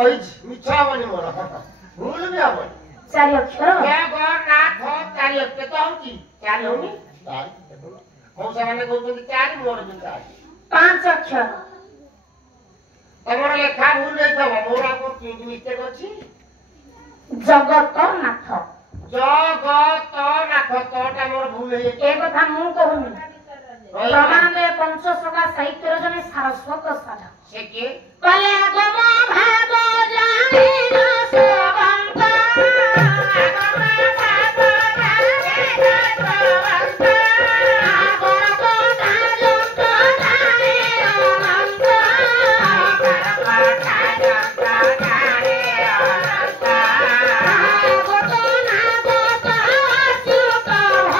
कही मिठा हबनी मोर भूल भी हबनी चारि अक्षर जगन्नाथ चारि अक्षर तो होची चारि होनी मौसा माने कहउछन चारि मोर भी चारि 5 अक्षर तमर लेखा भूल नै थब मोर को की मिस्टेक अछि जगतनाथ तोटा मोर भूल है ए कथा मु कहूनी प्रमाण में पंचसखा साहित्य जने सारस्वत साधा से के कले गम भाग जाने न सोवंत गम भाग जाने न सोवंत आगर को ताजंत जाने अनंत आगर को ताजंत जाने अनंत आगत नागत अच्युत भणी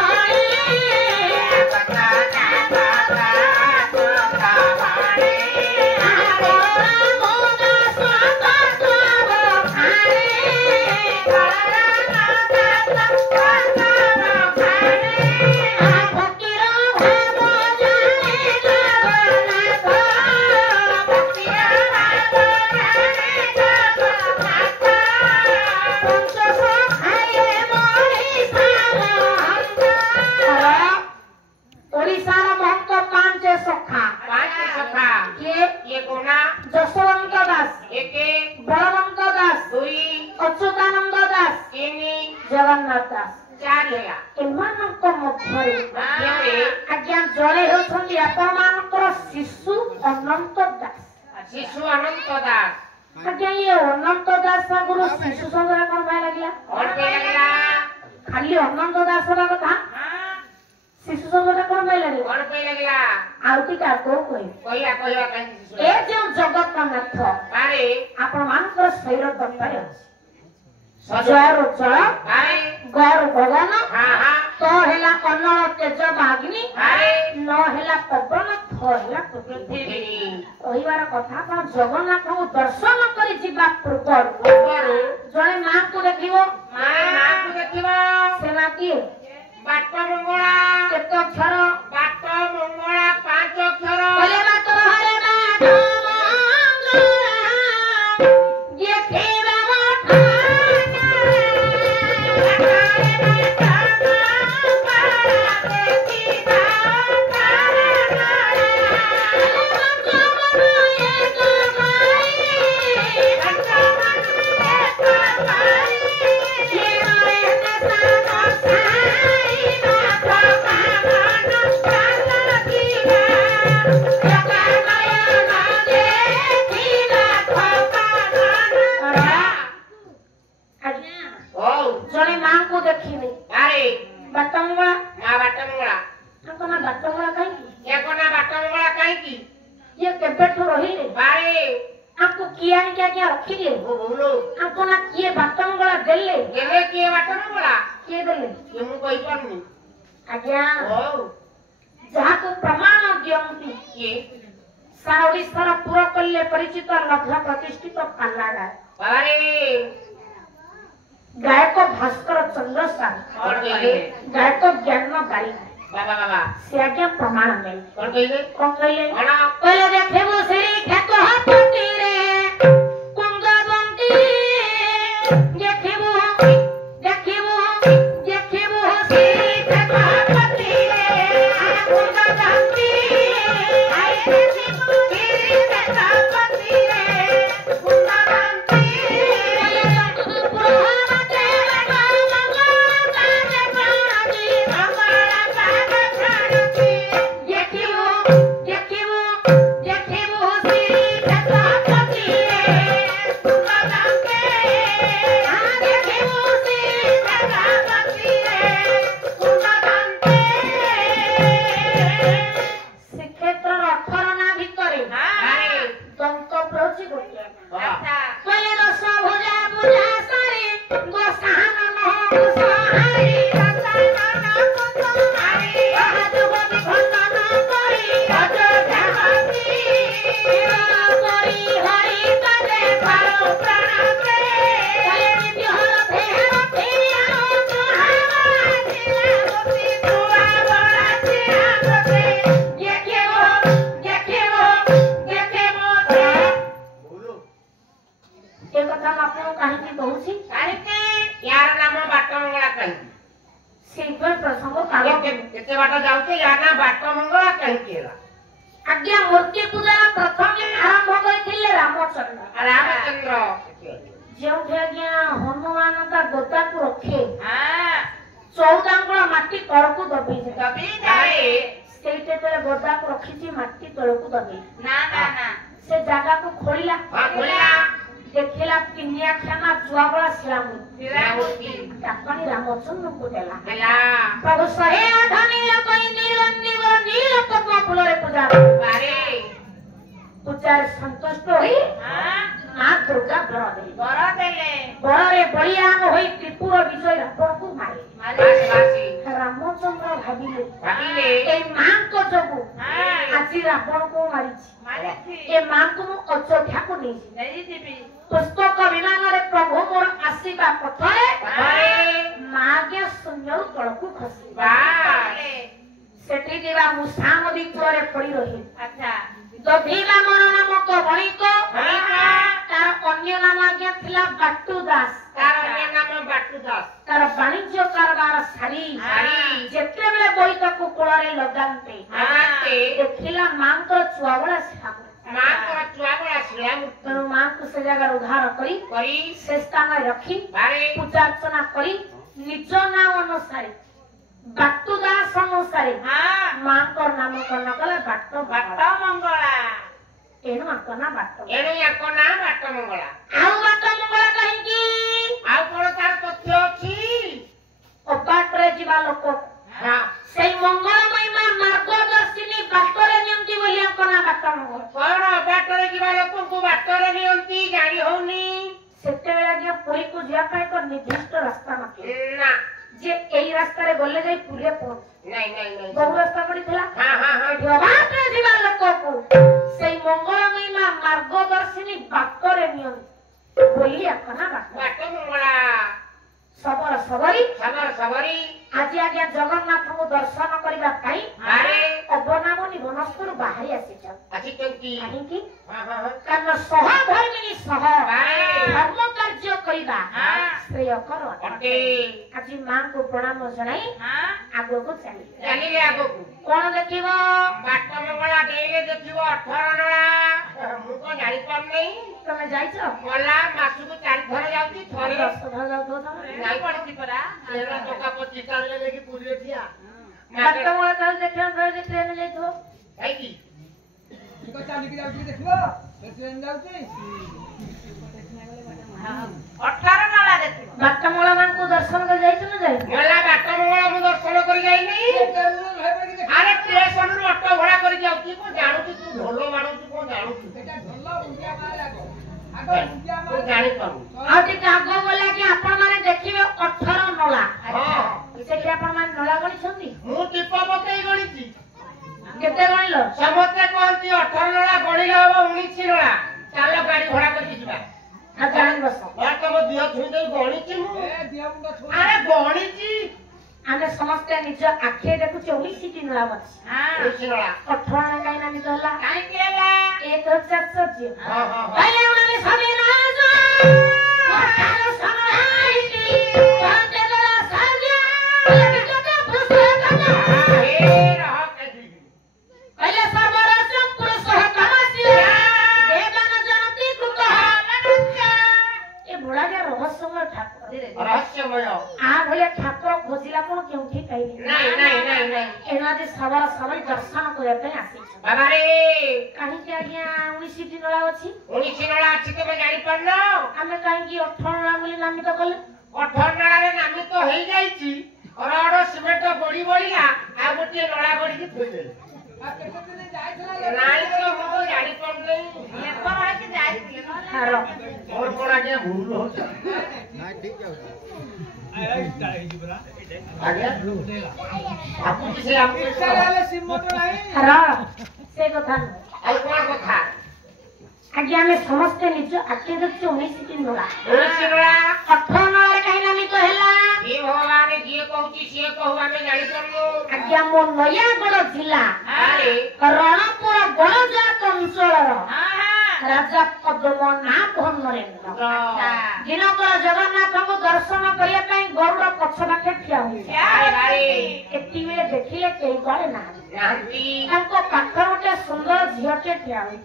जसवंत दास एक बलवंत दास दुई अच्युतानंद दास तीन जगन्नाथ दास चार हैला एमानक मध्यरे आज्ञा जड़े होछंती आपमानकर शिशु अनंत दास आज्ञा ये अनंत दास गुरु शिशु संगे कोन भाई लागला खाली अनंत दास होगा कथा शिशु संगे कोन भाई लागला आउती का को कहिया काहे शिशु ए जे जगतनाथ अरे आपण मानकर शरीर दत्ताय सजर चल अरे गौर भगवान तो हेला कन्नड़ तेज बाग्नि अरे न हेला पवन थ हेला पृथ्वी कहिवार कथा कोन जगन्नाथ को दर्शन करि जिबा पूर्व जणे मां को देखिबो सेना की बाट मंगला केत अक्षर बाट मंगला 5 अक्षर पहिले बात हरे बाट मंगला देखिबा जने मां को देखिबे अरे बाटमंगला ना बाटमंगला कोना बाटमंगला काई की ये केबेठो रहिले बारे आपको किया क्या रखिले ओ बोलो आपको ना किए बाटमंगला देले किए बाटमंगला किए देले ये मु कहि पारनी आज्ञा ओ जहा को प्रमाण दियंती ये सारा ओडिसा पूरा कल्ले परिचित लग्न प्रतिष्ठित पाल्लाडा बारे गायक भास्कर चंद्र साह और गायक ज्ञान गाई बाबा से आज्ञा प्रमाण में कौन कहले देखे वो श्री ख्यात हपति रे कुंदवंती देखिबो श्री ख्यात हपति रे कुंदवंती आए देखिबो श्री ख्यात हपति रे कुंदवंती ए कथा म आपन काहे कहूची काहे यार नाम बाट मंगला कहि सेपर प्रसंग कालो केते बाट जाउचे या ना बाट मंगला कहि केला आज्ञा मूर्ति पूजा प्रथम आरंभ करथिले रामचंद्र जो आज्ञा हनुमान का गोता को रखे हां 14 अंगुल माटी तळ को दबी जाए सेटे तळे गोता को रखीची माटी तळ को दबी ना से जगह को खोलिला खोलिला देखिला किन्या खाना जुआबड़ा शिलामूर्ति ताकनी रामचंद्र को देला हला प्रभु सहे अधनी कोई नील पद्म फूल रे पूजा बारे पूजार संतुष्ट होई हां मां दुर्गा बर देले बड़रे बलिया होई त्रिपुर विजय रावण को मारे रामचंद्र भाबिले ए मां को जगु आजी रावण को मारिछि ए मां को अयोध्या को नहीं देबी पुष्पक विमान रे प्रभु मोर आसीबा पथरे मागे शून्य तळ को खसी सेठी देवा मुसा नदी तोरे पड़ी रही अच्छा दधीला मन नामक बणिक तार अन्य नाम आज्ञा थिला बाटू दास तार वाणिज्य कारबार सारी जेते बेले बोईत को कोळरे लगांते देखिला मांकर चुआवळा तेणु मां को से जगह उद्धार करी से स्थान रखी पूजा अर्चना करी निज नाम अनुसार बाटू दास अनुसार मां को नामकरण कले बाट मंगला एनु आकना बाट मंगला आउ बाट मंगला कहिकी आउ कोन तार तथ्य अछि अबाटरे जीवा लोक हां सेई मंगलमय मार्गदर्शिनी बाटरे नियंती बोली आकना बाट मंगला कोन अबाटरे जीवा लोक को बाटरे नियंती गाड़ी होनी सेते बेला जे पुरी को जिया पाए को निर्दिष्ट रास्ता नथि ना जे एई रास्ता रे गले जाई पुरे पहुंच नहीं बहु रास्ता पड़ी थिला हां बाटरे जीवा लोक को सेई मंगलमय मार्गदर्शिनी बाटरे नियंती बोली आकना बाट मंगला सबर सबरी आज आज्ञा जगन्नाथ को दर्शन करबा पाई अरे अबनामनी वनस्पुर बाहरी आसी चंकी काहीकि हां कारण सहधर्मिनी सह धर्म कार्य करबा श्रेय कर अटे आज मां को प्रणाम जणाई आगो को चली आगो कोन देखिबो बाट मंगला डेले देखिबो 18 नळा मु को जानि पाम नै तमे जाइछो मला मासु को 4 थर जाउची थरे 10 थर जाउतो तमे नाही पडती परा तेरा टका 25 टाले लेकी पुरी थिया बाट मंगला काल देखियो गए ट्रेन जाइतो है की को चाली की जाउची देखलो ट्रेन जाउची 18 नळा देखिबो बाट मंगला मान को दर्शन कर जाइतो न जाई मला बाट मंगला मु दर्शन कर जाई नै अरे स्टेशन रो ऑटो भड़ा कर जाउची को जानु तू ढोलो मारू तू को जानु एटा ढोलो बुंदिया मारे आगो बुंदिया तू मारे जानि पाऊ आ जे आगो बोला कि आपण माने देखिबे 18 नला हां से कि आपण माने नला गणी छथि मु टिप पकई गणिची केते गणिलो समते कहती 18 नळा गणिले हो 19 नळा चालो गाड़ी घोड़ा कर जिबा आ जान बस और तो दिया छुई दे गणिची मु ए दिया मुंडा छोड़ अरे गणिची आमे समस्त निज आखे देखु 24 दिन लावत हां 19 नळा 18 काई ना निकला काई केला 1700 हां पहले उन्होंने सभी राजो मोटालो समाइती कांते गला साजिया ये जगह पुस्तक का ए रह के पहले सर्वरसम पुरुषः कामस्य देवान जनति कृतः मनुष्य ए बुढ़ा जे रहस्यमय ठाकुर रहस्यमय आ भले ठाकुर खोजिला कोन केउठी काइले नहीं एना जे सवार सवारी दर्शन करे पे आसी बाबा रे काहे के आज्ञा 19 दिन ला अछि 19 नळा अछि तमे गाड़ी पड़नो हमें काहे की 18 ला मिली नामित कले 18 नळा रे नामित होई जाईची और सिमेंट बड़ी बड़ीला आ गोटे नळा गड़ी की थोई देले आ केते दिन जाइछला नाई तो मु गाड़ी पड़ नहीं ये पर है कि जाई हारो और कोना के भूल हो ना ठीक है आगे आपको किसे आपको चलाले सिम मोटर नाही हारो से कथा आई कोन कथा आज्ञा हमें समस्त निज आखे देखु 19 दिन होला 19 नळा 18 ला काहे नामित हेला ये भगवान जे कहूची से कहू हमें गाड़ी पड़नो आज्ञा मो नयागढ़ जिला अरे रणपुर गणजात अंचल हां राजा पद्मनाभ नरेंद्र दिनकर जगन्नाथ को दर्शन करिया पई गरुड़ पछ पाखे ठिया होई एति बेले देखिले केही गले ना हमको पाखर गोटे सुंदर झियोटे ठिया होई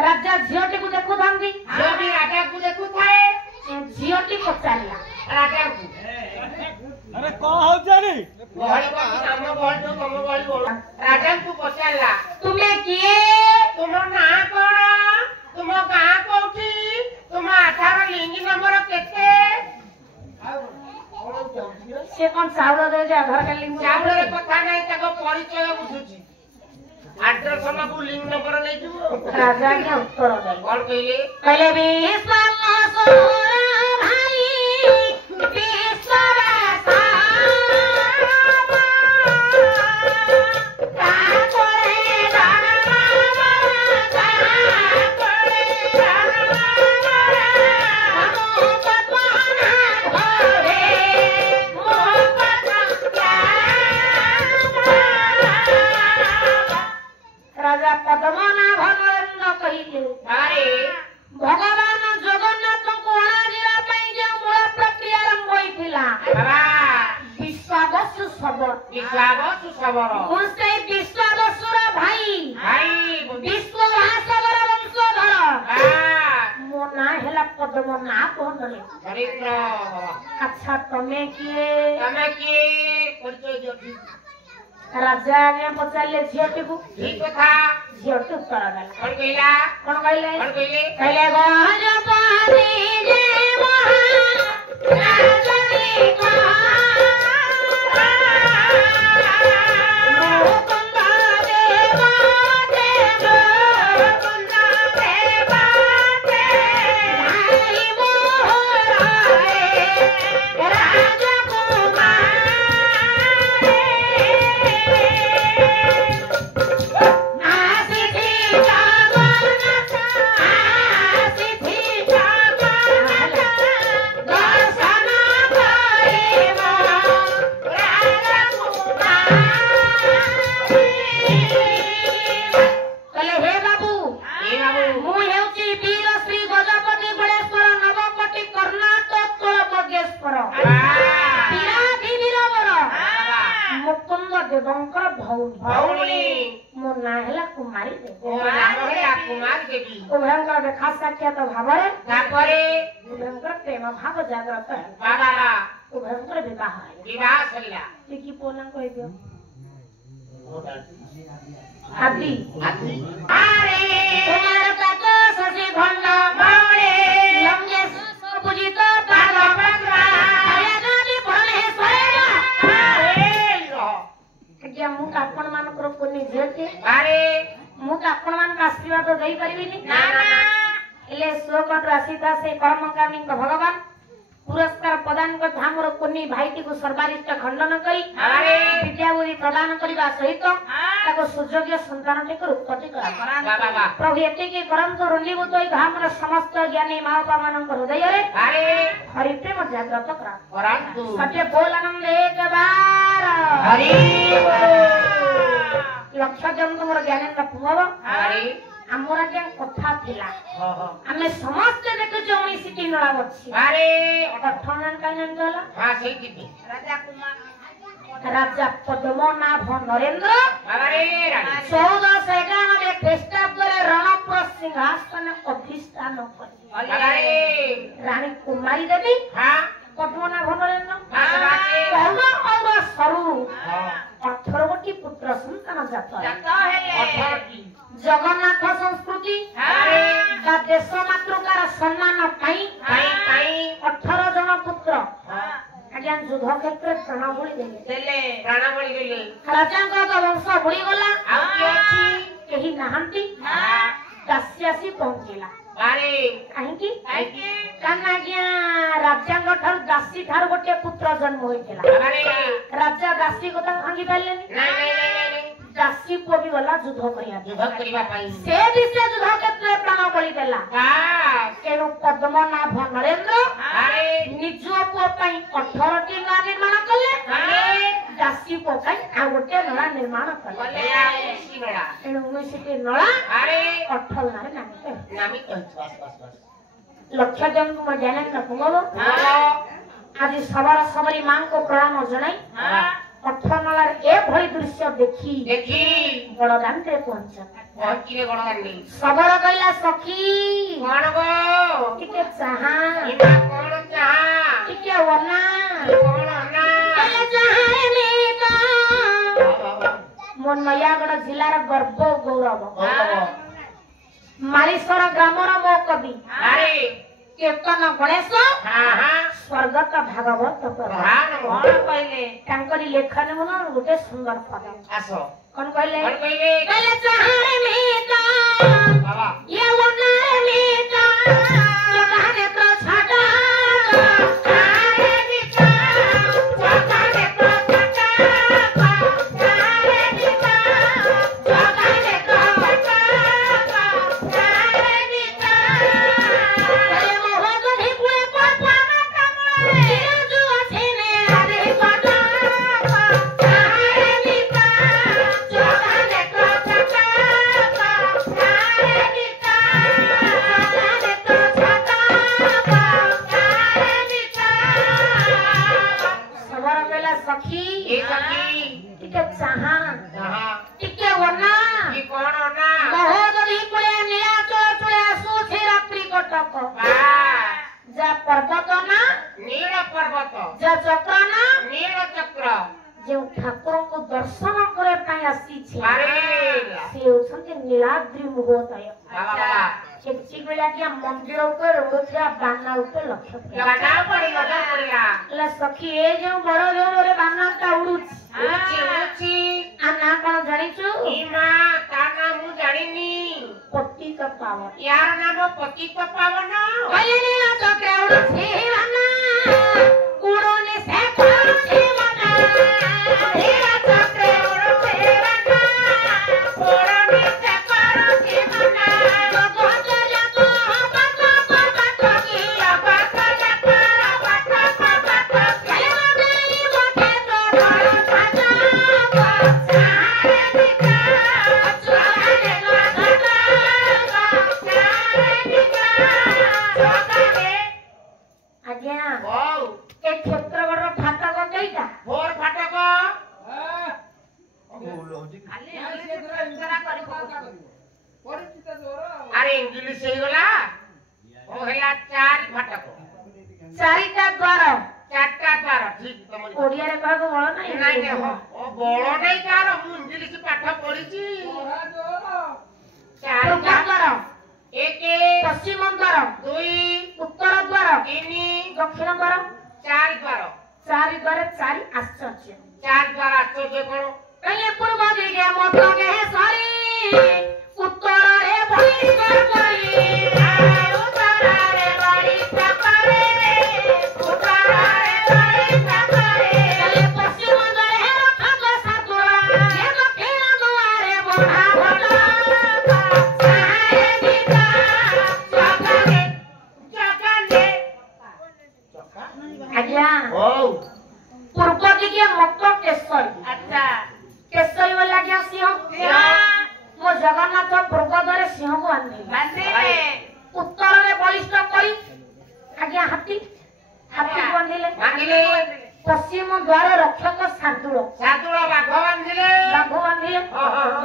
राजा झियोटे को देखु थांदी राजा को देखु थाए झियोटी पचारिया राजा को अरे कौन हो जानी बहड़ी को नाम बहड़ी तो तुम बहड़ी बोल राजा को पचारला तुमे किए तुम ना कौन तुम गाँ कोठी तुम 18 लिंगी नंबर केते से कौन चाउर दे जा घर के लिंग चाउर रे कथा नहीं ताको परिचय बुझुची आड्रेस को लिंग नंबर नहीं छु राजा के उत्तर दे कौन कहले कहले विश्वास भाई राजा पद्मनाभ नरेंद्र कहले भगवान जगन्नाथ को अणाजिबा पई जे मूल प्रक्रिया आरंभ होइथिला विश्वावसु सबर उनसे विश्वावसुर भाई विश्वभासवर वंशधर मो ना हेला पद्मनाभ नरेंद्र अच्छा तमे किए परिचय दियो राजा आगे पचारले झियोटी को ठीक कथा झियोटी उत्तर देला कौन कहला कौन कहले कहले गजपति जय महान राजनी को खास क्या तो भावरे प्रेम भाव जागृत है भयंकर विवाह सरिया की पोना कह दियो आदि तुम्हार का सजी भंड बावड़े लंगे पूजित पाद गाली भले सरेगा क्या मु आपण मान को कोनी जेते मु आपण मान का आशीर्वाद दे परिबिनी ना एले श्लोकट राशिता से परमकामी भगवान पुरस्कार प्रदान कर धामर कोनी भाईटी को सर्वारिष्ट खंडन करी विद्या बुद्धि प्रदान करबा सहित ताको सुयोग्य संतानटे को उत्पत्ति करा प्रभु एते के करंत रुलीभूत होई धामर समस्त ज्ञानी मापा मानक हृदय रे हरि प्रेम जागृत करा सत्य बोल आनंद एक बार हरि लक्ष्य जन तुमर ज्ञानेन्द्र पुंगव आमर आज्ञा कथा थिला आमे समस्त देखु जो 19 टी नळा अछि अठनन कानन गला हां सही की राजा पद्मनाभ नरेंद्र 1491 ख्रीष्टाब्द रे रणपुर सिंहासन अधिष्ठान करी रानी कुमारी देवी पद्मनाभ नरेंद्र और सरू 18 गोटी पुत्र संतान जात जगन्नाथ संस्कृति देश मातृकार सम्मान 18 जन पुत्र आज्ञा युद्ध क्षेत्र प्राणबली देले राजा तो वंश बुड़ी गला कहीं नहांती दास्यासी पहुंचला कहीं राजा दासी ठार गोटे पुत्र जन्म होइतिला राजा दासी को भांगी पारे दासी पुओ भी गला युद्ध करिया से विषय युद्ध क्षेत्र प्राण बलि देला तेणु पद्मनाभ नरेंद्र निज पुओ 18 टी निर्माण कले दासी पकाई आ गोटे नला निर्माण कले या उसी नला एणु उसी नला अरे अठल नारे नामी नामी बस लक्ष्य जन को जाने न कुंगलो हां आज सबर सबरी मां को प्रणाम जणाई हां अठनलार ए भली दृश्य देखी बड़दान रे पहुंचा पहुंची रे बड़दान रे सबर कइला सखी कोन गो टिके चाहा इमा कोन चाहा टिके वना कोन ना कइला चाहा में तो मोर नयागढ़ जिल्लार गर्व गौरव मालीश्वर ग्रामर मो कवि अरे कीर्तन गणेश हां हां स्वर्गत भागवत पर हां कोन कहले तांकरी लेखन मन गोटे सुंदर पद आसो कोन कहले कहले चाहा में तो बाबा ये वना में तो जगाने तो छाटा चाहे बिता जगाने तो छाटा चाहे बिता जगाने तो छाटा चाहे बिता ये मोह गधी पुए पापा कमरे जो अछिने रे पाटा चाहे बिता जगाने तो छाटा चाहे बिता जगाने तो छाटा चाहे बिता सबर बेला सखी ए सखी टिके चाहा हां टिके वना की कोन ना बहुत ढिकुळे नीला चोचुळे सुछी रात्रि कटक बा जा पर्वत ना नील पर्वत जा चक्र ना नील चक्र जो ठाकुर को दर्शन करे पाई आसी छे अरे से होसंते नीलाद्रि महोदय बाबा एक बेला के मंदिर ऊपर उड़थिया बाना ऊपर लक्ष्य लगा पड़िला ला सखी ए जो बड़ जो रे बाना ता उड़ुछ उची आ ना कोन जानिछु इमा ताना मु जानिनी पतित पावन यार नाम पतित पावन कले नीला चक्र उड़छे बाना कुड़ोने से कुड़छे बाना नीला चक्र उड़छे बाना कुड़ोने से कुड़छे बाना आज्ञा ओ ए क्षेत्रगढ़ फाटक कईटा फोर फाटक अरे इंग्लिश हे गला ओ हेला चार फाटक चारिटा द्वार चारटा द्वार ठीक तमन ओडिया रे कहबो बळ नाही नाही नाही हो ओ बळ नाही तार मु इंग्लिश पाठ पढिची चार द्वार एक पश्चिम द्वार दुई उत्तर द्वार तीन दक्षिण द्वार चार द्वार चारि द्वार चारि आश्चर्य चार द्वार आश्चर्य कोन कहीं पूर्व दिगे मत के सारी उत्तर रे बड़ी करबरी उत्तर रे बड़ी करबरी उत्तर रे बड़ी करबरी कले पश्चिम द्वारे रखग सातुरा ये दक्षिण द्वारे बोधा भटा सारे दिका जगने जगने आज्ञा ओ पूर्व दिगे मत केसरी अच्छा केसरी वाला क्या सिंह मो जगन्नाथ पूर्व द्वारे सिंह को बांधिले उत्तर रे बलिष्ठ करी आज्ञा हाथी हाथी बांधिले पश्चिम द्वार रक्षक सादुल बाघ बांधिले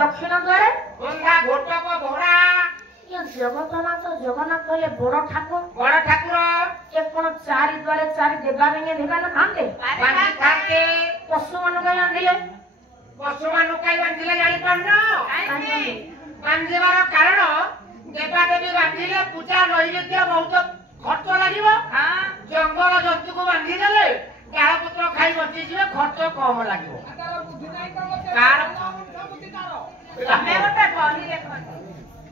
दक्षिण द्वारे बंधा घोटक घोड़ा ये जगन्नाथ ले बड़ ठाकुर बड़ ठाकुर ये कोन चारि द्वारे चारि देवालिंगे देवाल भांगे बांधी थाके पशु मान बांधिले पशु मान काई बांधिले जानि पाउनो बांधिबार कारण देवा देवी बांधिले पूजा नैवेद्य बहुत खर्च लागिबो जंगल जंतु को बांधी देले गाळ पत्र खाई बंची जिवे खर्च कम लागिबो कार हमें गोटे कहली लेखन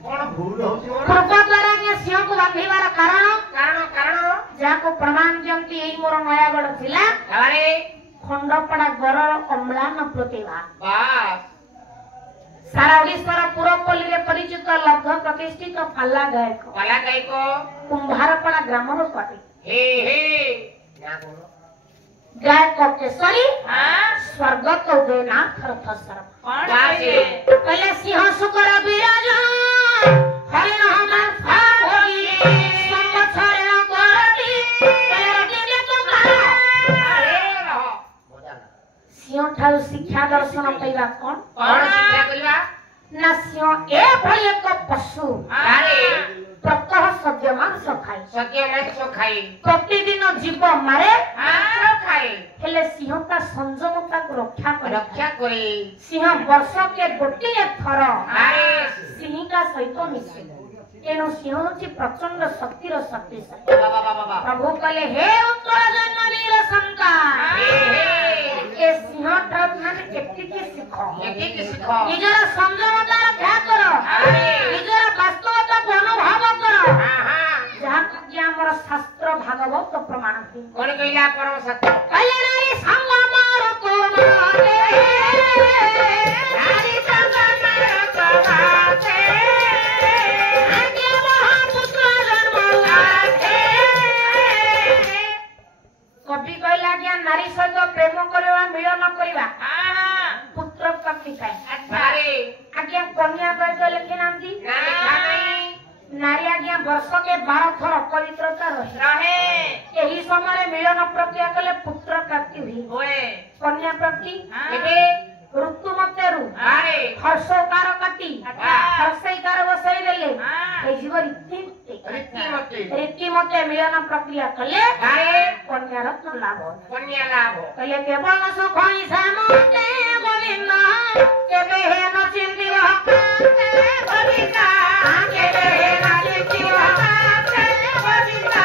कोन भूल होची मोर पूर्व द्वारा के सिंह को बांधिबार कारण जाको प्रमाण जंती एई मोर नयागढ़ जिला अरे खंडपड़ा गरर अम्लान प्रतिभा बास सारा ओडिशार पुरपल्ली रे परिचित लब्ध प्रतिष्ठित पाला गायक को कुंभारपड़ा ग्रामर कटे हे ना बोलो गाय को केसरी हां स्वर्ग तो देना थरथ सर्प कौन कहले पहले सिंह शुकर विराज हरिण हमर फागी संवत्सर कोटि तेरे तो अरे रहो सिंह ठारू शिक्षा दर्शन पाइबा कौन शिक्षा करबा ना सिंह ए भली एक पशु अरे प्रतः सद्य मांस खाई सत्य मांस खाई प्रतिदिन जीव मारे हां खाई हेले सिंह ता संयमता को रक्षा करे सिंह वर्ष के गोटे थर अरे सिंहिका सहित मिसे एनु सिंह होची प्रचंड शक्तिर शक्तिशाली बाबा प्रभु कहले हे उत्तर जन्म वीर संतान ए सिंह ठारू माने केतिके सिखो निजर संयमता रक्षा कर निजर वास्तवता को अनुभव कर जहाँ कि हमर शास्त्र भागवत प्रमाण है कौन कहला परम सत्य कहले नारी संग मार को मारे नारी संग मार को मारे आगे महापुत्र जन्म लागे कवि कहला कि नारी सहित प्रेम करवा मिलन करवा पुत्र प्राप्ति पाए अरे आज्ञा कन्या पर कहले कि नाम दी ना लिखा नहीं नारी आज्ञा वर्ष के 12 थर पवित्रता रहे यही समय मिलन प्रक्रिया कले पुत्र प्राप्ति हुई होए कन्या प्राप्ति केबे ऋतु मतेरु अरे हर्षकार काटी अच्छा। हर्षैकार बसाई देले हाँ। ए जीव रीति रीति मते मिलन प्रक्रिया कले अरे कन्या रत्न लाभ कन्या लाभ कले केवल सुख ही सामते गोविंद केबे हे न चिंतिव गोविंद केबे हे न चिंतिव गोविंद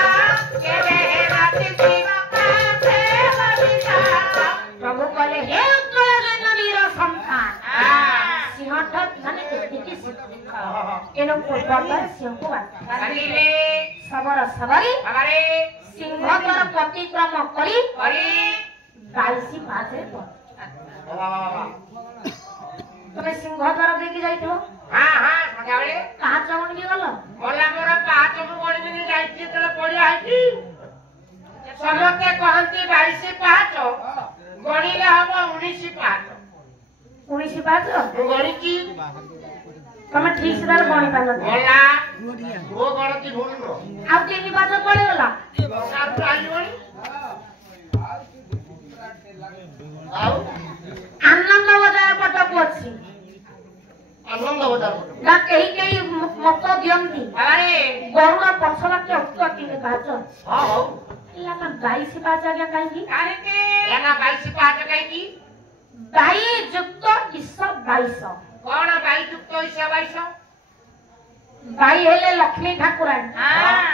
केबे हे न चिंतिव गोविंद प्रभु कहले हे उत्तर जन्म वीर संतान सिंह ठारू माने केतिके सिखो एनो पूर्वतर सिंह को सरीले सबर सबरी अरे सिंह पर प्रतिक्रम करी अरे 22 पाछे तमे सिंह द्वार देखि जाइथो हां हां सगावले कहा चमन के गलो बोला मोर पाँच मु गणी दिन जाइछि तले पड़िया आइछि समते कहंती 22 पाँच गणिले हबो 19 पाँच 19 पाँच गणिची तमे ठीक से तार गणी पालो बोला वो गणती भूल नो आ 3 पाँच पड़े गला सात आई गणी आउ आनंद बजार पटक अछि आनंद बजार ना केही मत दियंती अरे गरुड़ पछला के उत्पत्ति के बाच हां हो इला ना 22 पाँच आ गया काहे की काहे के एना 22 पाँच काहे की 22 युक्त 22 कौन 22 युक्त 22 बाई हेले लक्ष्मी ठाकुरानी हां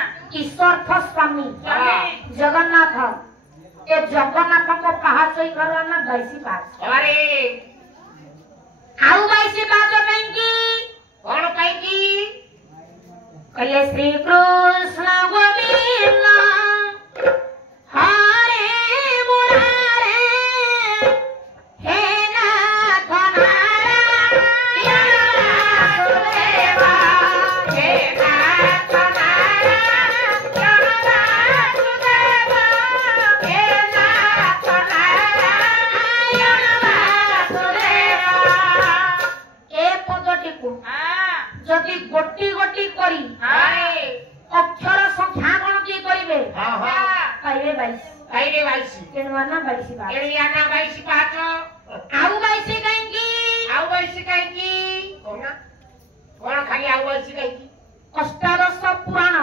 ईश्वर स्वामी जगन्नाथ ए जगन्नाथ को पाहाचई करवाना 22 पाँच अरे आउ 22 पाँच काहेकी कौन पाएगी कहले श्री कृष्ण गोविंद हरे मुरारे हे नाथ नारायण वासुदेवा हे नाथ नारायण वासुदेवा हे नाथ नारायण वासुदेवा ए पदटी को जदि गोटी गोटी करी अक्षर संख्या गणती करिवे पाइबे 22 आइरे 22 केनवाना 22 पाँच एरियाना 22 पाँच आउ 22 काहेकी आउ 22 काहे की कोना कौन खाली आउ 22 काहे की अष्टादश पुराण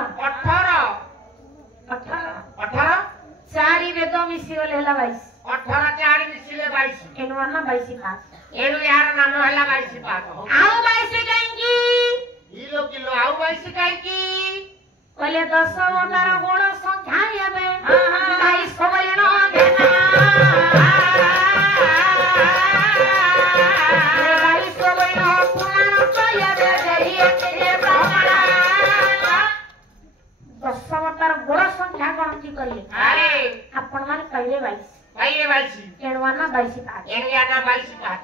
18 चारि वेद मिसी गले हला 22 18 4 मिसिले 22 केनवाना 22 पाँच एनु यार नाम हला 22 पाँच आउ 22 काहेकी किलो किलो आउ 22 काहे की कहले 10 अवतार गुण संख्या हेबे 22 बलिण देना 22 बलिण पुराण कहबे देहि के ब्राह्मण 10 अवतार गुण संख्या गणती करिए अरे आपण माने कहले 22 आइरे 22 केनवाना 22 पाँच एरियाना 22 पाँच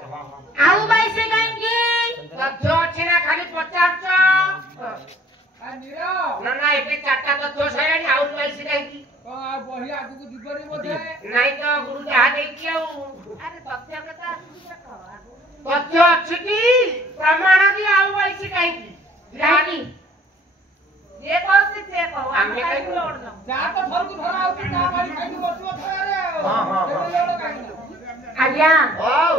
आउ 22 काहेकी तथ्य अछि ना खाली 50 ना ना एते चारटा तथ्य सैलानी आउ 22 काहे की बही आगु जीवनी बोधे ନାଇଁ ତ ଗୁରୁ ଯାହା ଦେଇଛି ଆଉ ଆରେ ତଥ୍ୟ କଥା ତଥ୍ୟ ଅଛି କି ପ୍ରମାଣ ବି ଆଉ ଆଇଛି କାହିଁକି କାହିଁକି ଯେ କହୁଛି ସେ କହୁ ଆମେ କାହିଁକି ଲୋଡ ନବୁ ଯା ତ ଘରକୁ ଧରା ହଉଛି ତା ବାଡ଼ି ଖାଇକି ବସିବ ଥରେ ଆଉ ହଁ, ହଁ, ହଁ। ଏବେ ଲୋଡ଼ କାହିଁକି ଆଜ୍ଞା ହଉ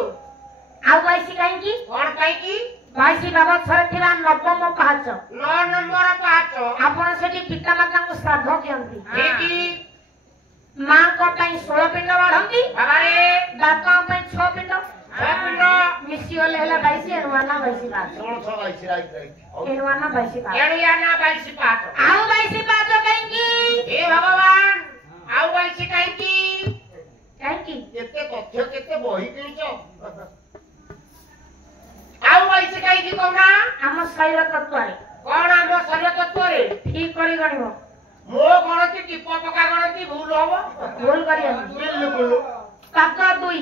ଆଉ ବାଇଶି କାହିଁକି କଣ ପାଇଁକି ବାଇଶି ବାବଦରେ ଥିବା ନବମ ପାହାଚ 9 ନମ୍ବର ପାହାଚ ଆପଣ ସେଠି ପିତାମାତାଙ୍କୁ ଶ୍ରାଦ୍ଧ ଦିଅନ୍ତି ଠିକି ମାଙ୍କ ପାଇଁ 16 ପିଣ୍ଡ ବାଢନ୍ତି ବାବାରେ ବାପାଙ୍କ ପାଇଁ 6 ପିଣ୍ଡ ଛପିଣ୍ଡ ମିଶିଗଲେ ହେଲା ବାଇଶି ଏଣୁଆନା ବାଇଶି ପାହାଚ 16 ବାଇଶି ରାଇଟ୍ ଏଣୁଆନା ବାଇଶି ପାହାଚ ଏଣିଆନା ବାଇଶି ପାହାଚ ଆଉ ବାଇଶି ପାହାଚ କାହିଁକି ହେ ଭଗବାନ ଆଉ ବାଇଶି କାହିଁକି କାହିଁକି କେତେ ତଥ୍ୟ କେତେ ବହି କିଣିଛ ଆଉ ବାଇଶି କାହିଁକି କହୁନା ଆମ ଶୈଳ ତତ୍ତ୍ୱରେ କଣ ଆମ ଶରୀର ତତ୍ତ୍ୱରେ ଠିକ କରି ଗଣିବ ମୋ ଗଣତି ଟିପ ପକା ଗଣତି ଭୁଲ ହବ ଭୁଲ କରିବା ବିଲକୁଲ ପାଦ 2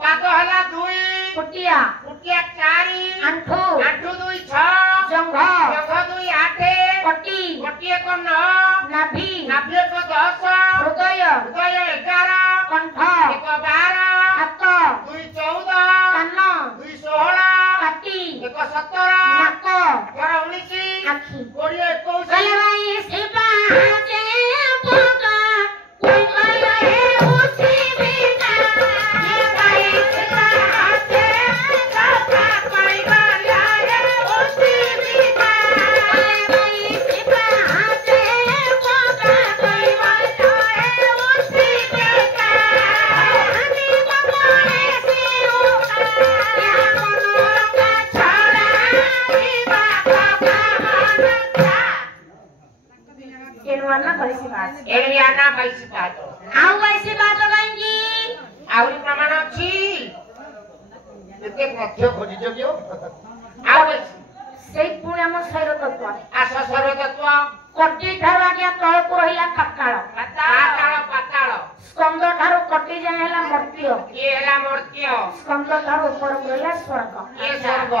ପାଦ ହେଲା 2 ଫୁଟିଆ ଫୁଟିଆ 4 ଆଣ୍ଠୁ ଆଣ୍ଠୁ 2 6 ଜଙ୍ଘ ଜଙ୍ଘ 2 8 କଟି ଗୋଟିଏ କ 9 ନାଭି ନାଭି ଏକ 10 ହୃଦୟ ହୃଦୟ 11 କଣ୍ଠ ଏକ 12 ହାତ 2 14 କାନ 2 16 ପାଟି ଏକ 17 ନାକ 19 ଆଖି 20 21 କହିଲେ ଭାଇ ସେ ପାହାଚେ ପକା କୋଇ କହିଲା ହେ ଉଠି ବିନା ହେ ଭାଇ ସେ ପାହାଚେ ପକା କୋଇ କହିଲା ହେ ଉଠି ବିନା ହେ ଭାଇ ସେ ପାହାଚେ ପକା କୋଇ କହିଲା ହେ ଉଠି ବିନା ଆମେ ମଙ୍ଗଳେ ସିଓ ୟା ମନକା ଛଡ଼ା ଯିବା ପକା ମନକା ଏଣୁଆନା ବାଇଶି ପାହାଚ ଏଣିଆନା ବାଇଶି ପାହାଚ ଆଉ ବାଇଶି ପାହାଚ କାହିଁକି ଆହୁରି ପ୍ରମାଣ ଅଛି କେତେ ତଥ୍ୟ ଖୋଜିଛ କି ଆଉ ବାଇଶି ସେଇ ପୁଣି ଆମ ଶୈଳ ତତ୍ତ୍ୱ ଆସ ଶରୀର ତତ୍ତ୍ୱ କଟି ଠାରୁ ଆଜ୍ଞା ତଳକୁ ରହିଲା ପାତାଳ ପାତାଳ ପାତାଳ ସ୍କନ୍ଦ ଠାରୁ କଟି ଯାଏ ହେଲା ମର୍ତ୍ତ୍ୟ ଇଏ ହେଲା ମର୍ତ୍ତ୍ୟ ସ୍କନ୍ଦ ଠାରୁ ଉପରକୁ ରହିଲା ସ୍ୱର୍ଗ ଇଏ ସ୍ୱର୍ଗ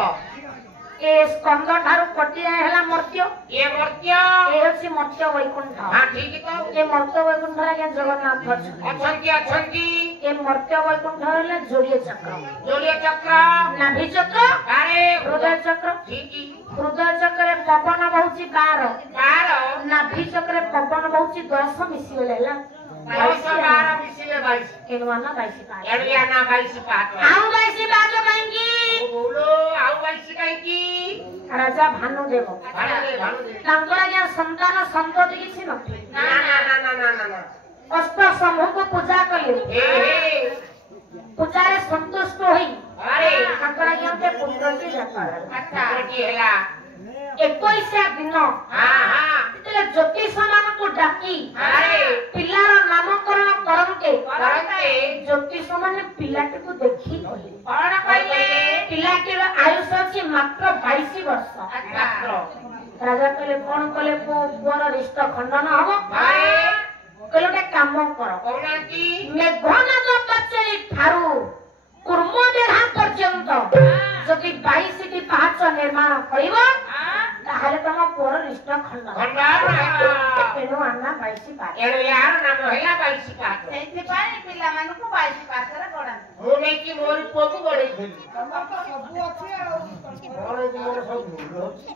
ଏ ସ୍କନ୍ଦ ଠାରୁ କଟି ଯାଏ ହେଲା ମର୍ତ୍ତ୍ୟ ଇଏ ମର୍ତ୍ତ୍ୟ ଏ ହେଉଛି ମର୍ତ୍ତ୍ୟ ବୈକୁଣ୍ଠ ହଁ ଠିକ ତ ଏ ମର୍ତ୍ତ୍ୟ ବୈକୁଣ୍ଠରେ ଆଜ୍ଞା ଜଗନ୍ନାଥ ଅଛନ୍ତି ଅଛନ୍ତି ଅଛନ୍ତି ଏ ମର୍ତ୍ତ୍ୟ ବୈକୁଣ୍ଠ ହେଲା ଯୋଡ଼ିଏ ଚକ୍ର ଯୋଡ଼ିଏ ଚକ୍ର ନାଭି ଚକ୍ର ଆରେ ହୃଦୟ ଚକ୍ର ଠିକ ହୃଦୟ ଚକ୍ରରେ ପବନ ବହୁଛି 12 12 ନାଭି ଚକ୍ରରେ ପବନ ବହୁଛି 10 ମିଶିଗଲେ ହେଲା 10 12 ମିଶିଲେ 22 ଏଣୁଆନା ବାଇଶି ପାହାଚ ଏଣିଆନା ବାଇଶି ପାହାଚ ଆଉ ବାଇଶି ପାହାଚ କାହିଁକି ବୋଉଲୋ ଆଉ ବାଇଶି କାହିଁକି ରାଜା ଭାନୁଦେବ ଭାଣୁଦେ ତାଙ୍କର ଆଜ୍ଞା ସନ୍ତାନ ସନ୍ତତି କିଛି ନଥିଲେ ନା ନା ନା ନା ନା ନା ନା ଅଷ୍ଟ ଶମ୍ଭୁଙ୍କୁ ପୂଜା କଲେ ହେ ହେ ପୂଜାରେ ସନ୍ତୁଷ୍ଟ ହୋଇ ଆରେ ତାଙ୍କର ଆଜ୍ଞା ଗୋଟେ ପୁତ୍ରଟି ଜାତ ହେଲା ଆଚ୍ଛା କୋଟି ହେଲା 21 ଦିନ ହଁ ହଁ ଯେତେବେଳେ ଜ୍ୟୋତିଷ ମାନଙ୍କୁ ଡାକି ଆରେ ପିଲାର ନାମକରଣ କରନ୍ତେ କରନ୍ତେ ଜ୍ୟୋତିଷ ମାନେ ପିଲାଟିକୁ ଦେଖି କହିଲେ କଣ କହିଲେ ପିଲାଟିର ଆୟୁଷ ଅଛି ମାତ୍ର 22 ବର୍ଷ ମାତ୍ର ରାଜା କହିଲେ କଣ କଲେ ପୁଅର ରିଷ୍ଟ ଖଣ୍ଡନ ହବ ଆରେ କହିଲେ ଗୋଟେ କାମ କର କହୁନାହାନ୍ତି ମେଘନାଦ ପାଚେରୀ ଠାରୁ କୁର୍ମଦେହା ପର୍ଯ୍ୟନ୍ତ ଯଦି 22ଟି ପାହାଚ ନିର୍ମାଣ କରିବ ତାହେଲେ ତମ ପୁଅର ରିଷ୍ଟ ଖଣ୍ଡନ ତେଣୁ ଆନା 22 ପାହାଚ ଏଣୁ ୟାର ନାମ ହେଲା ବାଇଶି ପାହାଚ ସେଇଥିପାଇଁ ପିଲାମାନଙ୍କୁ 22 ପାହାଚରେ ଗଢ଼ାନ୍ତି ମୁଁ ନେଇକି ମୋରି ପୁଅକୁ ବଢେଇଥିଲି ତମର ତ ସବୁ ଅଛି ଆଉ କଣ ଏଠି ମୋର ସବୁ ଭୁଲ ହଉଛି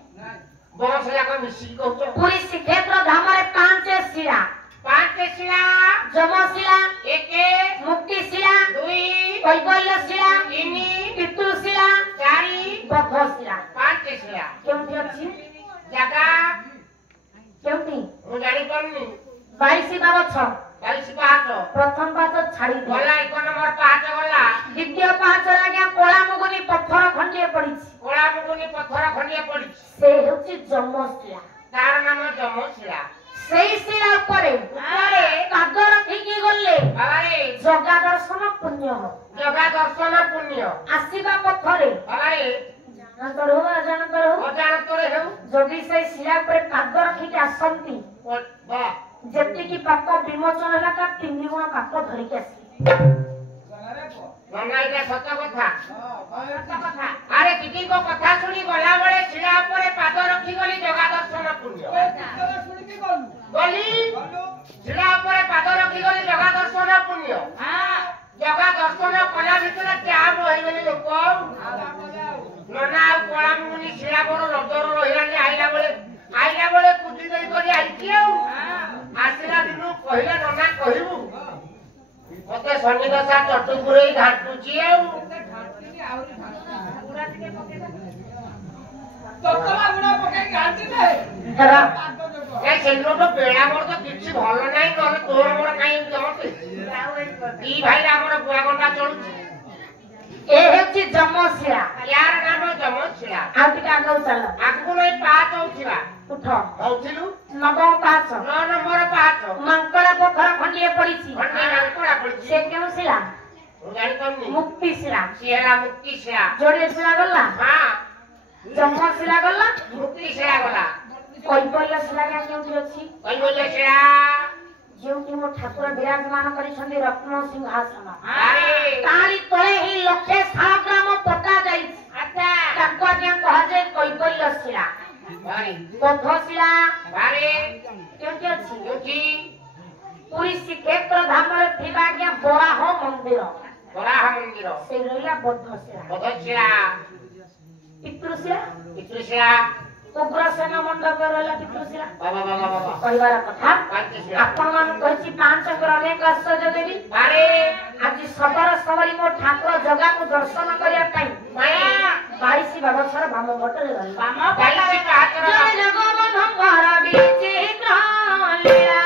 ବସ ଯାକ ମିଶିକି କହୁଛ ପୁରୀ ଶ୍ରୀକ୍ଷେତ୍ର ଧାମରେ 5 ଶିଳା 5 ଶିଳା ଯମଶିଳା 1 ମୁକ୍ତିଶିଳା 2 କୈବଲ୍ୟ ଶିଳା 3 ପିତୃଶିଳା 4 ବଦ୍ଧଶିଳା 5 ଶିଳା କେଉଁଠି ଅଛି ଜାଗା କେଉଁଠି ମୁଁ ଜାଣିପାରୁନି 22 ବାବଛ ବାଇଶି ପାହାଚ ପ୍ରଥମ ପାହାଚ ଛାଡ଼ି ଦିଅ ଗଲା 1 ନମ୍ବର ପାହାଚ ଗଲା ଦ୍ୱିତୀୟ ପାହାଚରେ ଆଜ୍ଞା କଳା ମୁଗୁନି ପଥର ଖଣ୍ଡିଏ ପଡିଛି କଳା ମୁଗୁନି ପଥର ଖଣ୍ଡିଏ ପଡିଛି ସେ ହେଉଛି ଯମଶିଳା ତାର ନାମ ଯମଶିଳା ସେଇ ଶିଳା ଉପରେ ପାଦ ରଖିକି ଗଲେ ବାବାରେ ଜଗା ଦର୍ଶନ ପୁଣ୍ୟ ହବ ଜଗା ଦର୍ଶନ ପୁଣ୍ୟ ଆସିବା ପଥରେ ବାବାରେ ଜାଣତର ହଉ ଅଜାଣତର ହଉ ଅଜାଣତରେ ହେଉ ଯଦି ସେଇ ଶିଳା ଉପରେ ପାଦ ରଖିକି ଆସନ୍ତି ବା ଯେତିକି ପାପ ବିମୋଚନ ହେଲା ତା 3 ଗୁଣ ପାପ ଧରିକି ଆସିବେ ଗଲାରେ ପୁଅ ନନା ଏଇଟା ସତ କଥା ସତ କଥା ଆରେ ଦିଦିଙ୍କ କଥା ଶୁଣି ଗଲାବେଳେ ଶିଳା ଉପରେ ପାଦ ରଖି ଗଲି ଜଗା ଦର୍ଶନ ପୁଣ୍ୟ ଶୁଣିକି ଗଲୁ ଗଲି ଗଲୁ ଶିଳା ଉପରେ ପାଦ ରଖି ଗଲି ଜଗା ଦର୍ଶନ ପୁଣ୍ୟ କହିଲେ ନନା କହିବୁ ମତେ ଶନି ଦଶା ଚଟୁ ପୁରେଇ ଘାଟୁଛି ଆଉ ସେଦିନ ତ ବେଳା ମୋର ତ କିଛି ଭଲ ନାହିଁ ନହେଲେ ତୋର ମୋର କାହିଁ ଦି ଭାଇରେ ଆମର ଗୁଆ ଗଣ୍ଡା ଚଳୁଛି ଏ ହେଉଛି ଯମଶିଳା ୟାର ନାମ ଯମଶିଳା ଆଉ ଟିକେ ଆଗକୁ ଚାଲ ଆଗକୁ ନାଇଁ ପାହାଚ ହଉଥିବା ଉଠ ହଉଥିଲୁ ନବମ ପାହାଚ 9 ନମ୍ବର ପାହାଚ ମାଙ୍କଡା ପଥର ଖଣ୍ଡିଏ ପଡିଛି ଖଣ୍ଡେ ମାଙ୍କଡା ପଡିଛି ସେ କେଉଁ ଶିଳା ମୁଁ ଜାଣିପାରୁନି ମୁକ୍ତି ଶିଳା ସିଏ ହେଲା ମୁକ୍ତି ଶିଳା ଯୋଡିଏ ଶିଳା ଗଲା ହଁ ଯମଶିଳା ଗଲା ମୁକ୍ତି ଶିଳା ଗଲା କୈବଲ୍ୟ ଶିଳା କେଉଁଠି ଅଛି କୈବଲ୍ୟ ଶିଳା ଯେଉଁଠି ମୋ ଠାକୁର ବିରାଜମାନ କରିଛନ୍ତି ରତ୍ନ ସିଂହାସନ ଆରେ ତାରି ତଳେ ହିଁ ଲକ୍ଷେ ଶାଳଗ୍ରାମ ପୋତା ଯାଇଛି ଆଚ୍ଛା ତାକୁ ଆଜ୍ଞା କୁହାଯାଏ କୈବଲ୍ୟ ଶିଳା ଭାଇ ବୌଦ୍ଧ ଶିଳା ଭାଇ କେଉଁଠି ଅଛି ଯୋଉଠି ପୁରୀ ଶ୍ରୀକ୍ଷେତ୍ର ଧାମରେ ଥିବା ଆଜ୍ଞା ବରାହ ମନ୍ଦିର ବରାହ ମନ୍ଦିର ସେ ରହିଲା ବୌଦ୍ଧ ଶିଳା ବୌଦ୍ଧ ଶିଳା ପିତୃଶିଳା ପିତୃଶିଳା ଉଗ୍ରସେନ ମଣ୍ଡପରେ ରହିଲା ପିତୃଶିଳା ବାବା ବାବା ବାବା କହିବାର କଥା ପାଞ୍ଚଶିଳା ଆପଣ ମାନଙ୍କୁ କହିଛି ପାଞ୍ଚଙ୍କର ଅନେକ ଆଶ୍ଚର୍ଯ୍ୟ ଦେବି ଆରେ ଆଜି ସଦର ସବରୀ ମୋ ଠାକୁର ଜଗାକୁ ଦର୍ଶନ କରିବା ପାଇଁ 22 ବାବଛର ବାମ ଭଟରେ ରହିଲା ବାମ 22 ପାହାଚର ଜୟ ଜଗବନ୍ଧୁଙ୍କର ବିଚିତ୍ର ଲୀଳା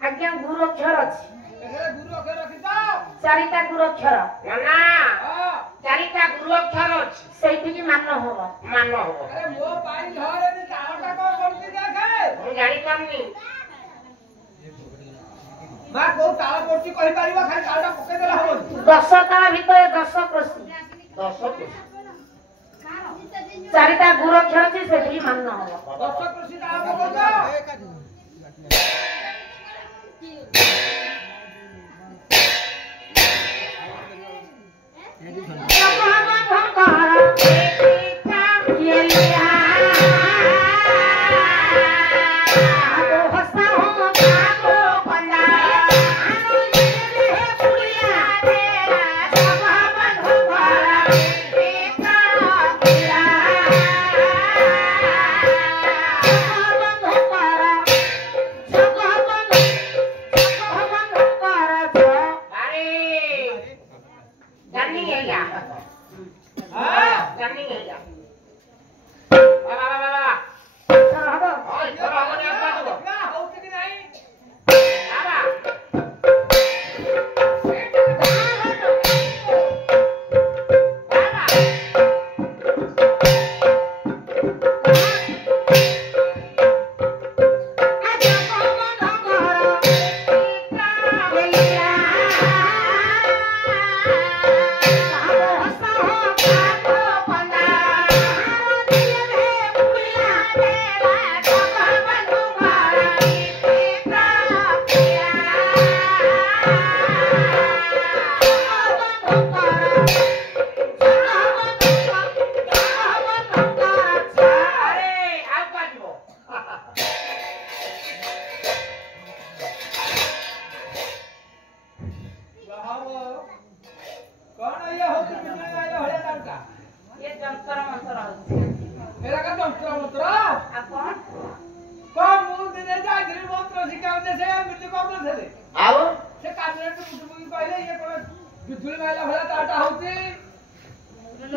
ଆଜ୍ଞା ଗୁରୁ ଅକ୍ଷର ଅଛି ଚାରିଟା ଗୁରୁ ଅକ୍ଷର ନା ଚାରିଟା ଗୁରୁ ଅକ୍ଷର ଅଛି ସେଇଠିକି ମାନ ହବ ମାନ ହବ ମୁଁ ଜାଣିପାରୁନି ମା କୋଉ ତାଳ ପଡୁଛି କହିପାରିବ ଖାଲି ତାଳଟା ପକେଇଦେଲେ ହବ 10 ତାଳ ଭିତରେ 10 କୃଷି 10 ଚାରିଟା ଗୁରୁ ଅକ୍ଷର ଅଛି ସେଠିକି ମାନ ହବ 10 କୃଷି ତାଳ ପକଉଛ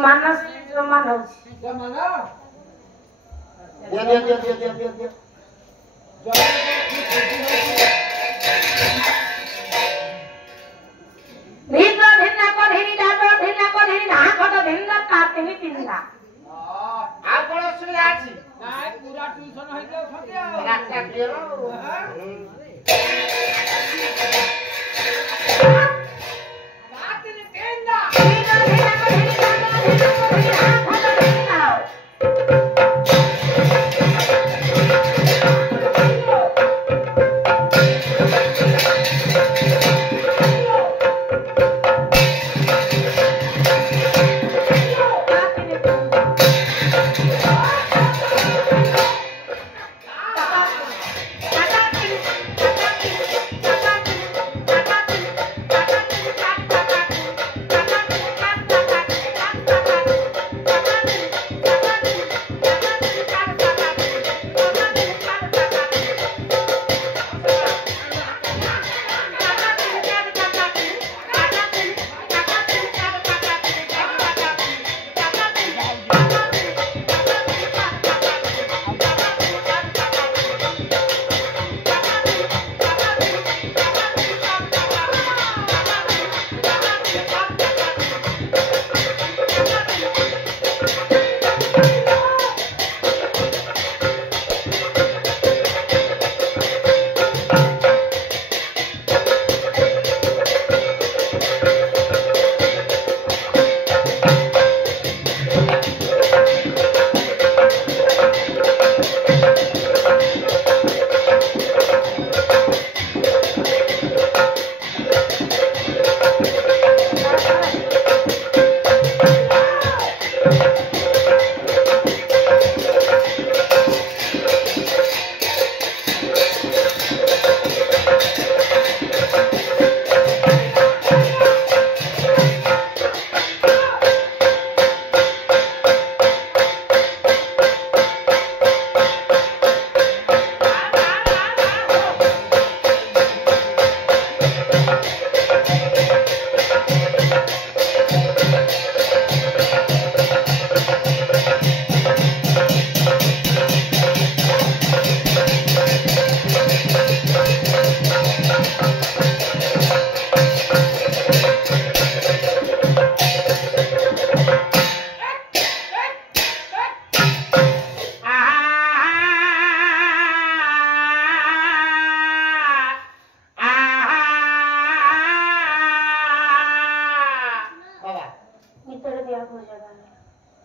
मानस जो मानस जमाना दे धिन धिन को धिन डालो धिन को धिन ना को धिन काटे नि तिनला आ कोन सुविधा अछि नाय पूरा ट्यूशन होइले खटिया रास्ता क्लियर बात ने केंदा धिन धिन को धिन डालो धिन को धिन ना को धिन लाओ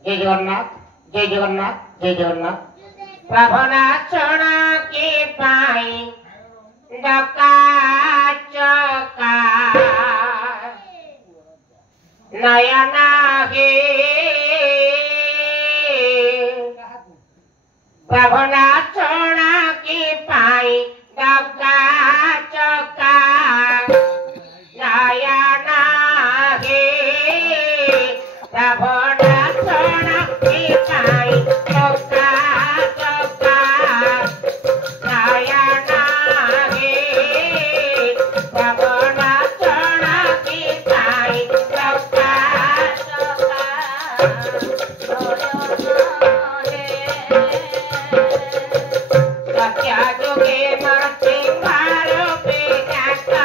जय जगन्नाथ जय जगन्नाथ जय जगन्नाथ प्रभना चढ़ा के पाई डका चका नयना गे प्रभना चढ़ा के पाई डका चका नयना गे प्रभना चढ़ा के पाई डका चका नयना गे प्रभना चढ़ा के पाई डका सत्या जोगे मरते मारो पे जाता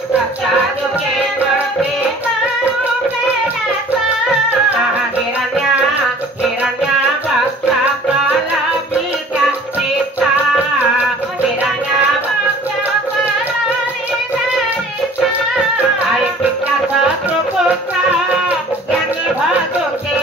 सत्या जोगे मरते मारो पे जाता हिरण्या हिरण्या भक्ता काला पीता सीता हिरण्या भक्ता काला पीता आई पिता सत्र पुत्र ज्ञानी भादो के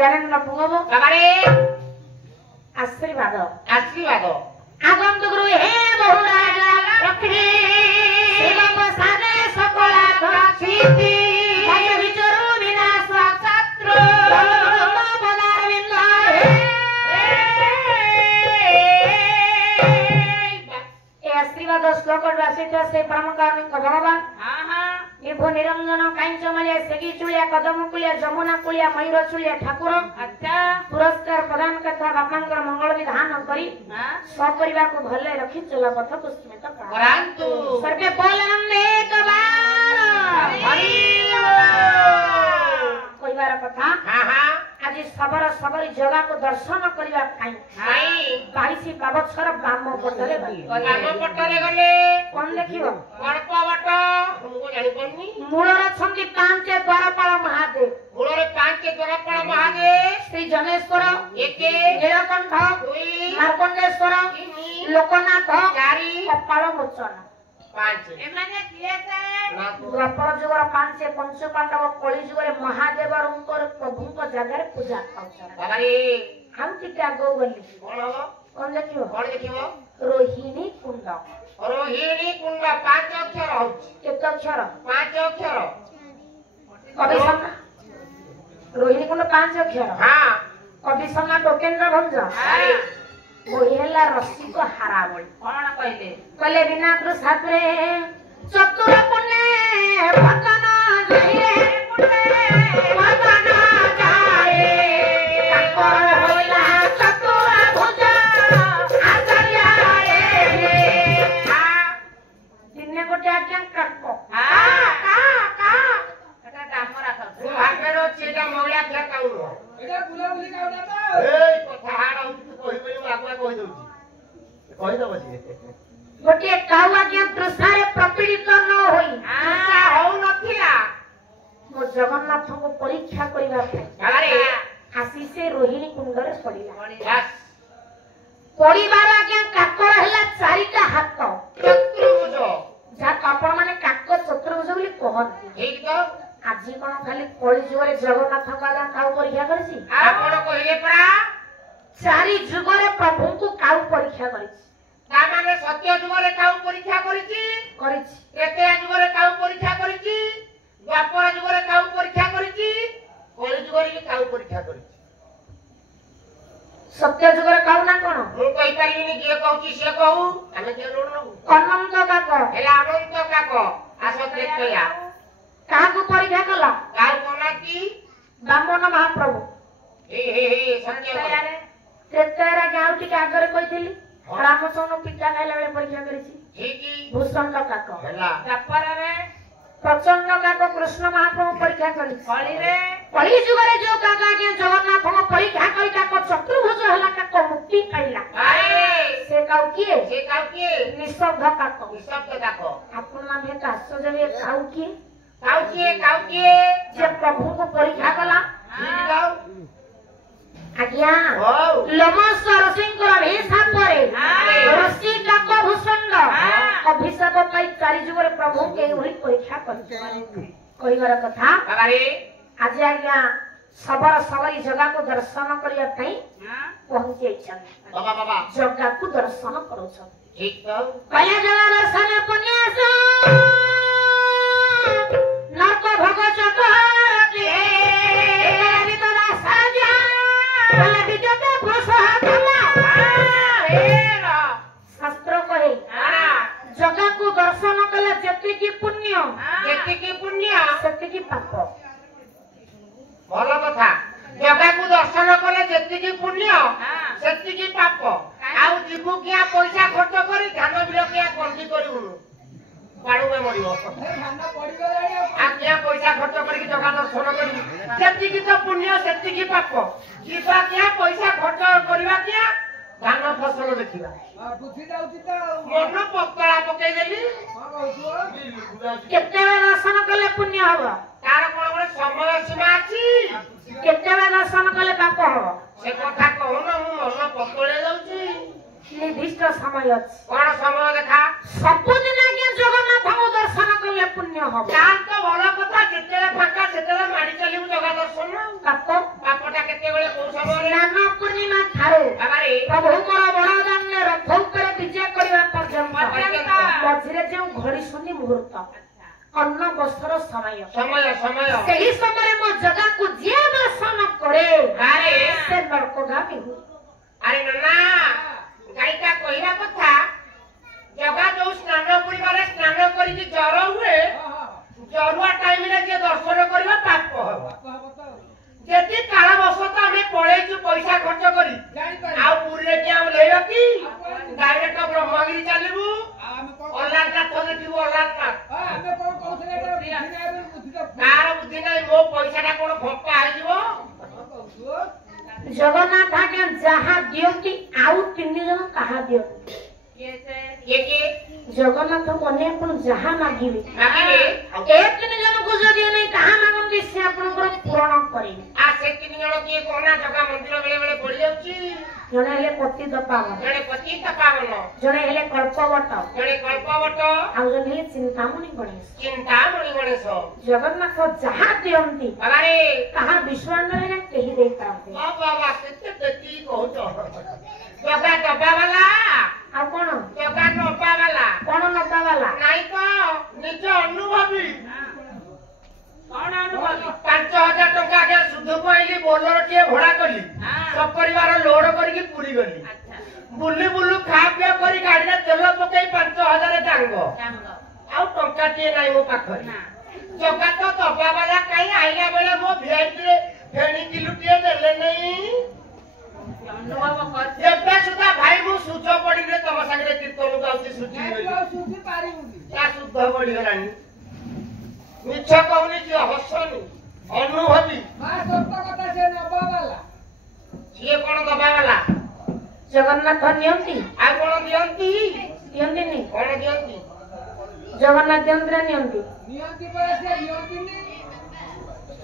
ଜ୍ଞାନେନ୍ଦ୍ର ପୁଙ୍ଗବ ବାବାରେ ଆଶୀର୍ବାଦ ଆଶୀର୍ବାଦ আগন্তুক হে বহু রাজা লক্ষ্মী শিবম সানে সকলা প্রসিদ্ধি ভয় বিচরু বিনাশ শত্রু বদারবিন্দ ଏ ଆଶୀର୍ବାଦ ଶ୍ଲୋକ ରାଶିତ ସେ ପରମ କାରୁଣିକ ଭଗବାନ ବିଭୁ ନିରଞ୍ଜନ କାଇଁଚମାଳିଆ ସେଗି ଚୁଳିଆ କଦମ କୁଳିଆ ଯମୁନା କୁଳିଆ ମୟୂର ଚୁଳିଆ ଠାକୁର ପୁରସ୍କାର ପ୍ରଦାନ କଥା ବାପାଙ୍କର ମଙ୍ଗଳ ବିଧାନ କରି ସପରିବାକୁ ଭଲରେ ରଖି ଚଲାପଥ ପୁଷ୍ପିତ କରାନ୍ତୁ ସର୍ବେ ବୋଲନ୍ଦେ କବାର କହିବାର କଥା ଆଜି ସବର ସବରି ଜଗାକୁ ଦର୍ଶନ କରିବା ପାଇଁ 22 ପାବଛର ବାମ ପଟରେ ଗଲେ କଣ ଦେଖିବ ଅଳ୍ପ ବାଟ ମୁଁ ଜାଣିପାରୁନି ମୂଳରେ ଅଛନ୍ତି 5 ଦ୍ୱାରପାଳ ମହାଦେବ ମୂଳରେ 5 ଦ୍ୱାରପାଳ ମହାଦେବ ଶ୍ରୀ ଜନେଶ୍ୱର 1 ନୀଳକଣ୍ଠ 2 ମାର୍କଣ୍ଡେଶ୍ୱର 3 ଲୋକନାଥ 4 କପାଳ ମୋଚନ 5 ଏମାନେ କିଏ ସେ ଦ୍ୱାପର ଯୁଗର 5 ପଞ୍ଚ ପାଣ୍ଡବ କଳି ଯୁଗରେ ମହାଦେବଙ୍କର ପ୍ରଭୁଙ୍କ ଜାଗାରେ ପୂଜା ପାଉଛନ୍ତି ବାବାରେ ଆଉ ଟିକେ ଆଗକୁ ଗଲି କଣ ହବ କଣ ଦେଖିବ କଣ ଦେଖିବ ରୋହିଣୀ କୁଣ୍ଡ ରୋହିଣୀ କୁଣ୍ଡ 5 ଅକ୍ଷର ହଉଛି କେତେ ଅକ୍ଷର 5 ଅକ୍ଷର କବି ସମ୍ରାଟ ରୋହିଣୀ କୁଣ୍ଡ 5 ଅକ୍ଷର ହଁ କବି ସମ୍ରାଟ ଉପେନ୍ଦ୍ର ଭଞ୍ଜ ବହି ହେଲା ରସିକ ହାରାବଳି କଣ କହିଲେ କହିଲେ ବିନା ପ୍ରସାଦରେ ଚତୁର ପୁଣ୍ୟ ପତନ ଯାଏ ପତନ ଯାଏ ତାଙ୍କର ହୋଇଲା ଚତୁର ଭୁଜ ଆଚାର୍ୟ ଦିନେ ଗୋଟେ ଆଜ୍ଞା କାକ ଏଟା ଡାମରା ଖାଉ ଭାଗରେ ଅଛି ଏଟା ମଉଳିଆ ଖିଆ କାଉ ନୁହଁ ଏଟା ବୁଲାବୁଲି କାଉଟା ତ ଏଇ କଥା ହାଡ଼ ହଉଛି ତୁ କହିବନି ମୁଁ ଆଗୁଆ କହିଦଉଛି କହିଦବ ସିଏ ଗୋଟିଏ କାଉ ଆଜ୍ଞା ତୃଷାରେ ପ୍ରପୀଡ଼ିତ ନ ହୋଇ ଆଶା ହଉନଥିଲା ମୋ ଜଗନ୍ନାଥଙ୍କୁ ପରୀକ୍ଷା କରିବା ପାଇଁ ଆସି ସେ ରୋହିଣୀ କୁଣ୍ଡରେ ପଡ଼ିଲା ପଡ଼ିବାର ଆଜ୍ଞା କାକର ହେଲା 4ଟା ହାତ ଚତୁର୍ଭୁଜ ଯାହାକୁ ଆପଣ ମାନେ କାକ ଚତୁର୍ଭୁଜ ବୋଲି କହନ୍ତି ଠିକ ତ ଆଜି କଣ ଖାଲି କଳି ଯୁଗରେ ଜଗନ୍ନାଥଙ୍କ ଆଜ୍ଞା କାଉ ପରୀକ୍ଷା କରିଛି ଆପଣ କହିଲେ ପରା 4 ଯୁଗରେ ପ୍ରଭୁଙ୍କୁ କାଉ ପରୀକ୍ଷା କରିଛି ତାମାନେ ସତ୍ୟ ଯୁଗରେ କାଉ ପରୀକ୍ଷା କରିଛି ତ୍ରେତୟା ଯୁଗରେ କାଉ ପରୀକ୍ଷା କରିଛି ଦ୍ୱାପର ଯୁଗରେ କାଉ ପରୀକ୍ଷା କରିଛି କଳି ଯୁଗରେ ବି କାଉ ପରୀକ୍ଷା କରିଛି ସତ୍ୟ ଯୁଗରେ କାଉ ନା କଣ ମୁଁ କହିପାରିବିନି ଯିଏ କହୁଛି ସିଏ କହୁ ଆମେ କିଏ ଲୋଣ ନବୁ ଅନନ୍ତ କାକ ହେଲା ଅନନ୍ତ କାକ ଆସ ତ୍ରେତୟା କାହାକୁ ପରୀକ୍ଷା କଲା କାଉ କନାତି ବାମନ ମହାପ୍ରଭୁ ସତ୍ୟ ତ୍ରେତୟାରେ ଆଜ୍ଞା ଆଉ ଟିକେ ଆଗରେ କହିଥିଲି ରାମଚନ୍ଦ୍ର ପିତା ଖାଇଲା ବେଳେ ପରୀକ୍ଷା କରିଛି ଠିକ ଭୂଷଣ୍ଡ କାକ ହେଲା ଦ୍ୱାପରରେ ପ୍ରଚଣ୍ଡ କାକ କୃଷ୍ଣ ମହାପ୍ରଭୁ ପରୀକ୍ଷା କରିଛି କଳିରେ କଳି ଯୁଗରେ ଯୋଉ କାକ ଆଜ୍ଞା ଜଗନ୍ନାଥଙ୍କ ପରୀକ୍ଷା କରି କାକ ଚତୁର୍ଭୁଜ ହେଲା କାକ ମୁକ୍ତି ପାଇଲା ସେ କାଉ କିଏ ନିଃଶବ୍ଦ କାକ ନିଃଶବ୍ଦ କାକ ଆପଣ ମାନେ ତ ଆଶ୍ଚର୍ଯ୍ୟ ଏ କାଉ କିଏ କାଉ କିଏ ଯେ ପ୍ରଭୁଙ୍କୁ ପରୀକ୍ଷା କଲା କାଉ ଆଜ୍ଞା ଲୋମସ ଋଷିଙ୍କର ଅଭିଶାପରେ ଋଷି କାକ ଭୂଷଣ୍ଡ ଅଭିଶାପ ପାଇ 4 ଯୁଗରେ ପ୍ରଭୁଙ୍କୁ ଏଇଭଳି ପରୀକ୍ଷା କରିଛି କହିବାର କଥା ଆଜି ଆଜ୍ଞା ସବର ସବରି ଜଗାକୁ ଦର୍ଶନ କରିବା ପାଇଁ ପହଞ୍ଚି ଯାଇଛନ୍ତି ଜଗାକୁ ଦର୍ଶନ କରୁଛନ୍ତି କହିଲେ ଜଗା ଦର୍ଶନ ପୁଣ୍ୟାସ ନର୍କ ଭୋଗ ଚକ୍ରରେ ଶାସ୍ତ୍ର କହେ ଜଗାକୁ ଦର୍ଶନ କଲେ ଯେତିକି ପୁଣ୍ୟ ସେତିକି ପାପ ଭଲ କଥା ଜଗାକୁ ଦର୍ଶନ କଲେ ଯେତିକି ପୁଣ୍ୟ ସେତିକି ପାପ ଆଉ ଯିବୁ କିଆ ପଇସା ଖର୍ଚ୍ଚ କରି ଧାନ ବିଲ କିଆ କନ୍ଦି କରିବୁନୁ ବାଡୁମେ ମରିବ କିଆ ପଇସା ଖର୍ଚ୍ଚ କରିକି ଜଗା ଦର୍ଶନ କରିବୁ ଯେତିକି ତ ପୁଣ୍ୟ ସେତିକି ପାପ ଯିବା କିଆ ପଇସା ଖର୍ଚ୍ଚ କରିବା କିଆ ଧାନ ଫସଲ ଦେଖିବା ମନ ପତଳା ପକେଇଦେଲି କେତେବେଳେ ଦର୍ଶନ କଲେ ପୁଣ୍ୟ ହବ ତାର କଣ ଗୋଟେ ସମୟ ସୀମା ଅଛି କେତେବେଳେ ଦର୍ଶନ କଲେ ପାପ ହବ ସେ କଥା କହୁନ ମୁଁ ମନ ପତଳେଇ ଯାଉଛି ନିର୍ଦ୍ଦିଷ୍ଟ ସମୟ ଅଛି କଣ ସମୟ ଦେଖା ସବୁଦିନ ଆଜ୍ଞା ଜଗନ୍ନାଥଙ୍କୁ ଦର୍ଶନ କଲେ ପୁଣ୍ୟ ହବ ତାର ତ ଭଲ କଥା ଯେତେବେଳେ ଫାଙ୍କା ସେତେବେଳେ ମାଡି ଚାଲିବୁ ଜଗା ଦର୍ଶନ ପାପ ପାପଟା କେତେ मझिरे जो घड़ी सुनी मुहूर्त अन्न वस्त्र समय समय समय सही समय मो जगह को जे दर्शन करे अरे से नरकगामी हो अरे नन्ना गायिका कहवा कथा जगह जो स्नान पूर्णिमा स्नान करी जर हुए जरुआ टाइम रे जे दर्शन करबा पाप हो जेती काल बसत आमे पळेजु पैसा खर्च करी आ पुरी रे क्या लेयो की डायरेक्ट ब्रह्मगिरी चलिबू अल्लाह थले दिबो अल्लाह कार बुद्धि नै मो पैसा टा कोन फप्पा आइ दिबो जगन्नाथ आज्ञा जहाँ दियंती आउ 3 जन कहा दियंती ये जगन्नाथ कोने अपन जहाँ मागिबे मागिबे एक 3 जन को जदी नै कहा मागंती से आपनकर पूर्ण करी आ से 3 जन के कोना जगह मंदिर बेले बेले पड़ी जाउची जने हेले पति दपावन जने पति तपावन जने हेले कल्पवट जने कल्पवट आउ जने हेले चिंतामणि गणेश जगन्नाथ जहाँ दियंती अरे कहा विश्वान रे केही दे पाते बाबा केते केती कहतो जगह दबा वाला आ कोन जगह नपा वाला कोन नपा वाला नहीं तो निज अनुभवी कौन अनुभवी 5000 टका के सुध कोइली बोलर के घोड़ा करी सब परिवार लोड करके पूरी गली बुल्ली बुल्लू खा पिया करी गाड़ी रे तेल पकई 5000 डांग आउ टंका टे नाही मो पाखरी जगह तो दबा वाला काई आइला बेले मो वीआईपी रे फेणी किलो टे देले नहीं अनुभव कर जेबे सुधा भाई मु सुच पड़ी रे तम संगे कीर्तन गाउती सुची क्या शुद्ध पड़ी गलानी मिछ कहनी जे हसनी अनुभवी ये कोन दबा वाला जगन्नाथ नियंती आ कोन दियंती दियंती नहीं कोन दियंती जगन्नाथ यंत्र नियंती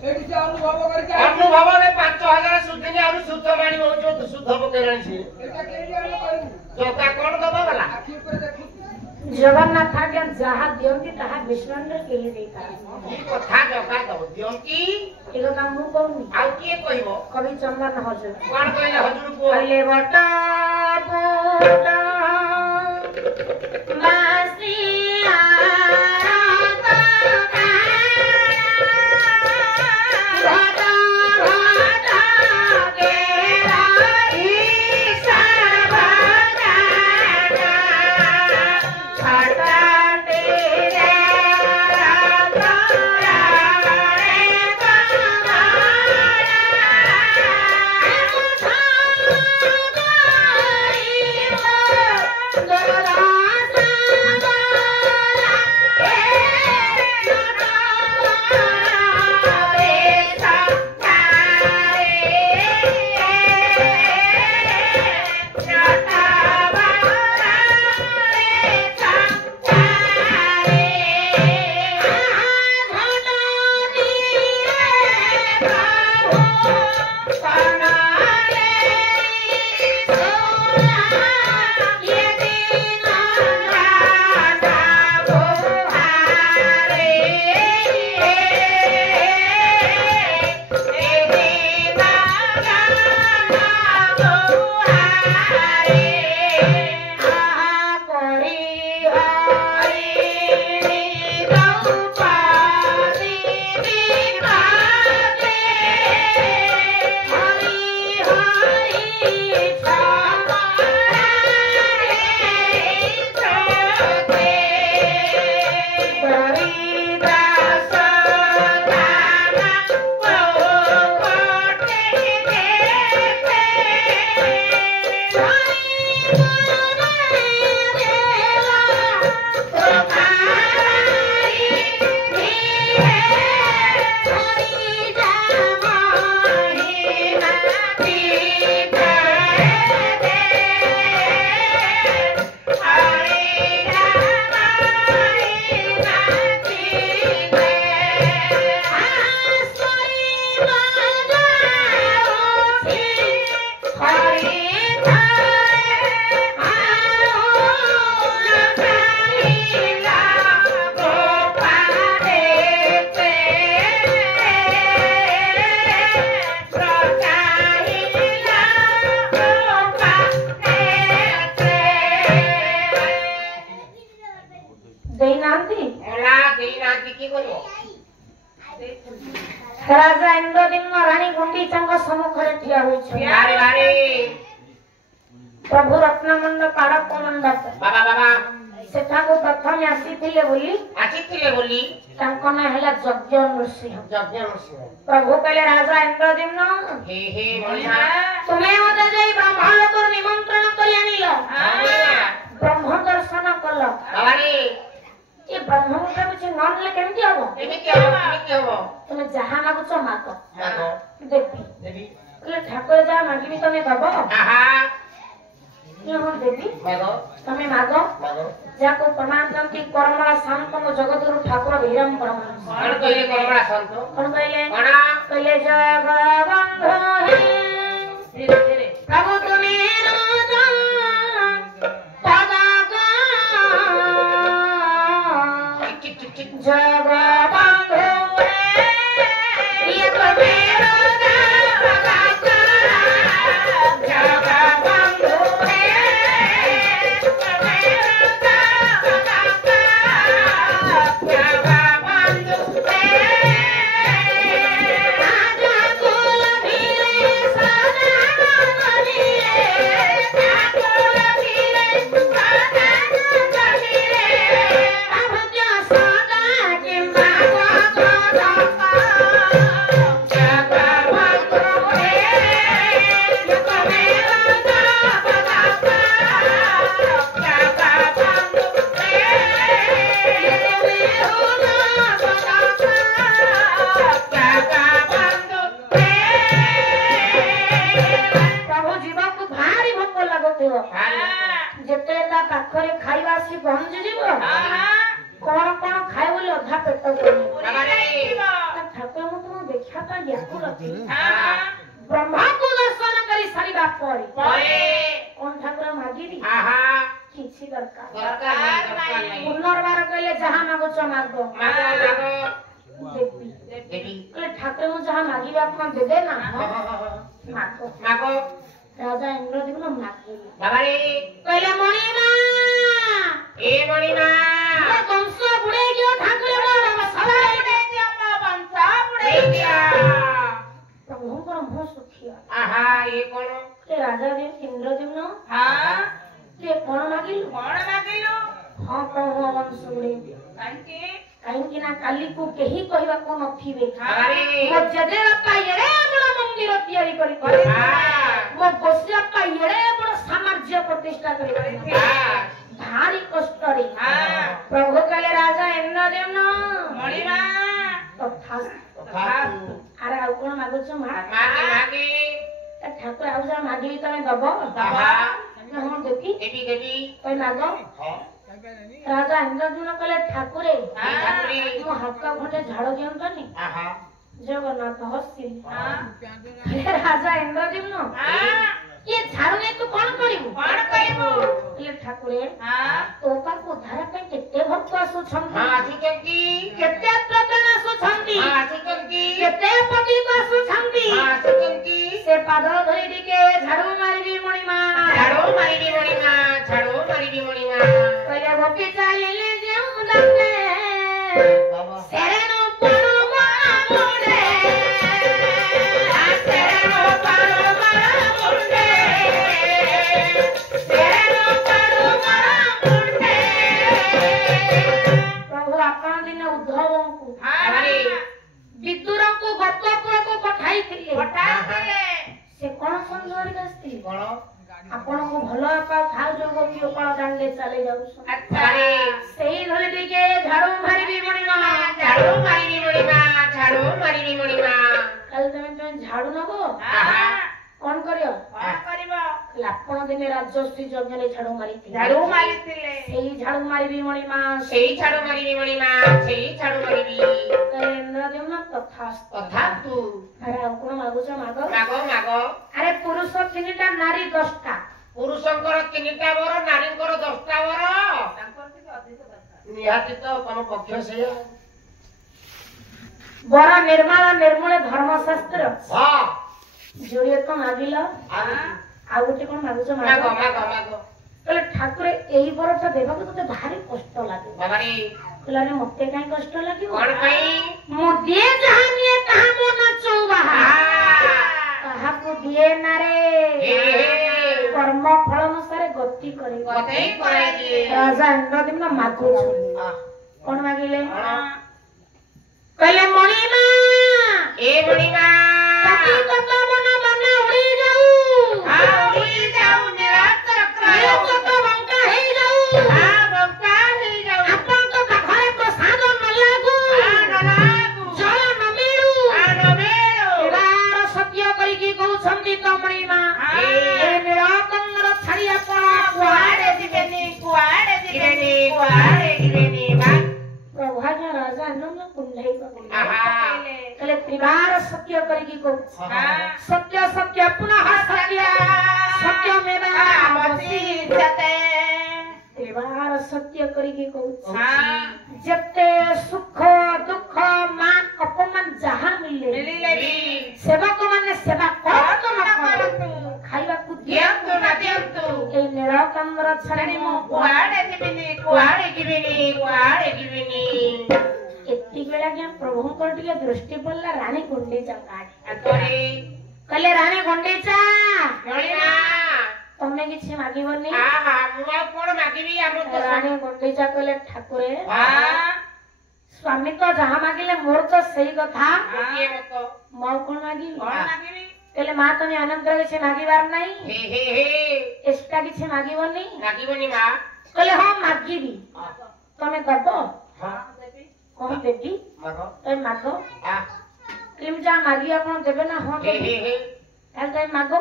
अनुभव में 5000 सुधनी आरु शुद्ध मानी हो जो शुद्ध पकेरणी छी जगह कोन दबा वाला जगन्नाथ आज्ञा जहाँ दियंती ताहा विश्वान रे केही दे पाते ई कथा जगह दो दियंती एगो काम मु कहूनी आउ के कहबो कवि चंदन हजूर कोन कहले हजूर को कहले बटा बोटा मासिया ଦେଇନାହାନ୍ତି ମଲା ଦେଇନାହାନ୍ତି କି କରିବ ରାଜା ଇନ୍ଦ୍ରଦ୍ୟୁମ୍ନ ରାଣୀ ଗୁଣ୍ଡିଚାଙ୍କ ସମ୍ମୁଖରେ ଠିଆ ହୋଇଛନ୍ତି। ବାରେ ବାରେ ପ୍ରଭୁ ରତ୍ନମଣ୍ଡ କାଳକ ମଣ୍ଡପ ବାବା ବାବା ସେଠାକୁ ପ୍ରଥମେ ଆସିଥିଲେ ବୋଲି ତାଙ୍କ ନାଁ ହେଲା ଯଜ୍ଞ ନୃସିଂହ। ପ୍ରଭୁ କହିଲେ ରାଜା ଇନ୍ଦ୍ରଦ୍ୟୁମ୍ନ ତୁମେ ମତେ ଯାଇ ବ୍ରହ୍ମ ଲୋକରୁ ନିମନ୍ତ୍ରଣ କରି ଆଣିଲ, ବ୍ରହ୍ମ ଦର୍ଶନ କଲ। ଏ ବ୍ରହ୍ମଙ୍କୁ କିଛି ନ ନେଲେ କେମିତି ହବ? ତୁମେ ଯାହା ମାଗୁଛ ମାଗ ଦେବି। ଠାକୁର ଯାହା ମାଗିବି ତମେ ଦବ? ଦେବି ତମେ ମାଗ। ଯାହାକୁ ପ୍ରମାଣ ଦିଅନ୍ତି କରମଳା ଶାନ୍ତଙ୍କ ଜଗତରୁ ଠାକୁର ବିରାମ ପ୍ରମାଣ। କଣ କହିଲେ? କହିଲେ ଜଗବନ୍ଧୁ ପ୍ରଭୁ ତୁମେ ଜଗବନ୍ଧୁ ଯେତେବେଳେ ତା ପାଖରେ ଖାଇବା ଆସି ପହଞ୍ଚିଯିବ କଣ କଣ ଖାଏ ବୋଲି ଅଧା ପେଟ ଠାକୁର ମୁଁ ତୁମକୁ ଦେଖିବା ପାଇଁ ବ୍ୟାକୁଳ ଥିଲି। ବ୍ରହ୍ମାଙ୍କୁ ଦର୍ଶନ କରି ସାରିବା ପରେ କଣ ଠାକୁର ମାଗିବି? କିଛି ଦରକାର ପୁନର୍ବାର କହିଲେ ଯାହା ମାଗୁଛ ମାଗ ଦେବି। ଠାକୁର ମୁଁ ଯାହା ମାଗିବି ଆପଣ ଦେବେ ନା? ମାଗ। ରାଜା ଇନ୍ଦ୍ରଦ୍ୟୁମ୍ନ ମାଗିଲେ କହିଲେ ମଣିମା ବଂଶ ବୁଡେଇ ଦିଅ ଠାକୁର ପ୍ରଭୁଙ୍କର ମୁହଁ ଶୁଖିଲା। ରାଜା ଇନ୍ଦ୍ରଦ୍ୟୁମ୍ନ କଣ ମାଗିଲୁ? ହଁ ପ୍ରଭୁ ବଂଶ ବୁଡେଇ ଦିଅ। କାହିଁକି ନା କାଲିକୁ କେହି କହିବାକୁ ନଥିବେ ମୋ ଜେଜେବାପା ଏଡେ ବଡ ମନ୍ଦିର ତିଆରି କରି ମୋ ଗୋସିବାପା ଏଡେ ବଡ ସାମ୍ରାଜ୍ୟ ପ୍ରତିଷ୍ଠା କରି ଭାରି କଷ୍ଟରେ ପ୍ରଭୁ କହିଲେ ରାଜା ଇନ୍ଦ୍ରଦ୍ୟୁମ୍ନ ଆରେ ଆଉ କଣ ମାଗୁଛ? ଠାକୁର ଆଉ ଯାହା ମାଗିବି ତମେ ଦବ? ହଁ ଦେବି। ମାଗ। ରାଜା ଇନ୍ଦ୍ରଦ୍ୟୁମ୍ନ କହିଲେ ଠାକୁରେ ମୋ ହାତ ଘଣ୍ଟେ ଝାଡ ଦିଅନ୍ତନି? ଜଗନ୍ନାଥ ହସିଲେ। ରାଜା ଇନ୍ଦ୍ରଦ୍ୟୁମ୍ନ ଇଏ ଝାଡୁ ନେଇ ତୁ କଣ କରିବୁ? ଠାକୁରେ ତୋ ପାଖକୁ ଉଦ୍ଧାର ପାଇଁ କେତେ ଭକ୍ତ ଆସୁଛନ୍ତି, କେତେ ପ୍ରବଣ ଆସୁଛନ୍ତି, କେତେ ପତିତ ଆସୁଛନ୍ତି। ସେ ପାଦ ଧରି ଟିକେ ଝାଡୁ ମାରିବି ମଣିମା। କହିଲେ ଗୋପୀ ଚାଲିଲେ ଯେଉଁ ଦାଣ୍ଡେ ସେରେଣୁ ପଡୁ ମୁଣ୍ଡେ ପ୍ରଭୁ ଆପଣ ଦିନେ ଉଦ୍ଧବଙ୍କୁ ବିଦୁରଙ୍କୁ ଗୋପପୁରକୁ ପଠାଇଥିଲେ। ସେ କଣ ସଂଯୋଗ ଆସିଥିଲେ? ଆପଣଙ୍କୁ ଭଲ ପାଉ ଖାଉ ଯୋଉ ଗୋପୀ ଗୋପାଳ ଦାଣ୍ଡେ ଚାଲି ଯାଉଛ ସେଇ ଧରି ଟିକେ ଝାଡୁ ମାରିବି ମଣିମା। କାଲି ତମେ ଝାଡୁ ନବ କଣ କରିବ? ଆପଣ ଦିନେ ରାଜଶ୍ରୀ ଯଜ୍ଞରେ ଝାଡୁ ମାରିଥିଲେ। ସେଇ ଝାଡୁ ମାରିବି ମଣିମା। ଇନ୍ଦ୍ରଦ୍ୟୁମ୍ନ ତଥାସ୍ତୁ। ଆରେ ଆଉ କଣ ମାଗୁଛ? ମାଗ। ଆରେ ପୁରୁଷ 3ଟା ନାରୀ 10ଟା। ପୁରୁଷଙ୍କର 3ଟା ବର, ନାରୀଙ୍କର 10ଟା ବର। ନିହାତି ତ ତମ ପକ୍ଷ ସେଇଆ। ବର ନିର୍ମାଳ ନିର୍ମୂଳ ଧର୍ମଶାସ୍ତ୍ର ଯୋଡ଼ିଏ ତ ମାଗିଲ, ଆଉ ଗୋଟେ କଣ ମାଗୁଛ? ମାଗ। କହିଲେ ଠାକୁର ଏଇ ବରଟା ଦେବାକୁ ତତେ ଭାରି କଷ୍ଟ ଲାଗେ। बाबारे कहला रे मते काई कष्ट लागियो कोन पई मु दिए जहां निए तहां मो न चौबाहा कहा को दिए ना रे कर्म फल अनुसार गति करे गति करे राजा इंद्रदेव न मागो कोन मागिले कहले मणिमा ए मणिमा पति कत मन मन उड़ी जाऊ उड़ी जाऊ निरातर ये कत बंका हे जाऊ बंका हे जाऊ आपन तो घरे प्रसाद न लागू न लागू जल न मिलू न मिलू एबार सत्य करी की कहू छंती तो मणिमा ए निराकंगर छड़िया पड़ा कुआड़े दिबेनी बा प्रभाजा राजा न कुंडई पगले आहा कहले त्रिवार सत्य करी की कहू सत्य सत्य पुनः सत्य सत्यमेव अवशिष्यते त्रिवार सत्य करी की कहू हां जते सुख दुख मान अपमान जहां मिले सेवक माने सेवा करतो न करतो खाइबा को दियंतु न दियंतु ए निराकंगर छड़ी मो कुआड़े दिबेनी एत्ती बेला के प्रभुंकर टिके दृष्टि पड़ला रानी गुंडीचा काढ अतरे कहले रानी गुंडीचा मणिमा तमे किछि मागिबनी आहा मुआ कोन मागिबी हमर तो रानी गुंडीचा कहले ठाकुरे हां स्वामी तो जहां मागिले मोर तो सही कथा ये मतो मौ कोन मागिबी कोन मागिबी कहले मा तमे अनंतर किछि मागिबार नाही हे एस्टा किछि मागिबनी मागिबनी मा कहले हां मागिबी तमे दबो हां कोन देबी मागो तमे मागो आ क्रीम जा मागी आपण देबे ना हां देबी हे काल तमे मागो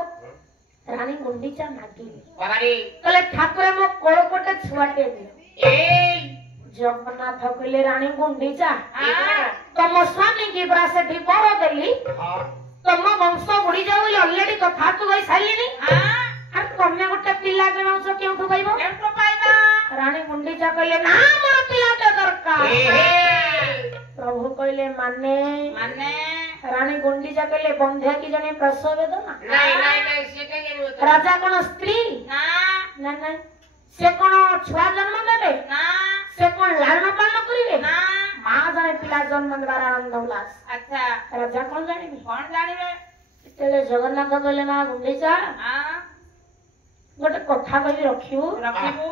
रानी गुंडीचा मागिबी बाबारे कहले ठाकुरे मो कोळकोटे छुआटे दे ए जगन्नाथ कहले रानी गुंडीचा हां तम स्वामी की ब्रासेठी बरो देली हां तम वंश बुड़ी जाऊ ऑलरेडी कथा तू गई सालिनी हां अरे तमे गोटे पिला गणाउछ केउठु गइबो केमतो पाइबा रानी गुंडीचा कहले ना मोर पिलाटे दरकार प्रभु कहले माने रानी गुंडीचा कहले बंध्या की जने प्रसव वेदना नहीं से के राजा कोन स्त्री ना ना से कोन छुआ जन्म देबे ना से कोन लालन पालन करिवे ना मां जने पिला जन्म देबार आनंद उल्लास अच्छा राजा कोन जानिबे कौन जानिबे तेले जगन्नाथ कहले ना गुंडीचा हां गोटे कथा कहि रखियो रखिबो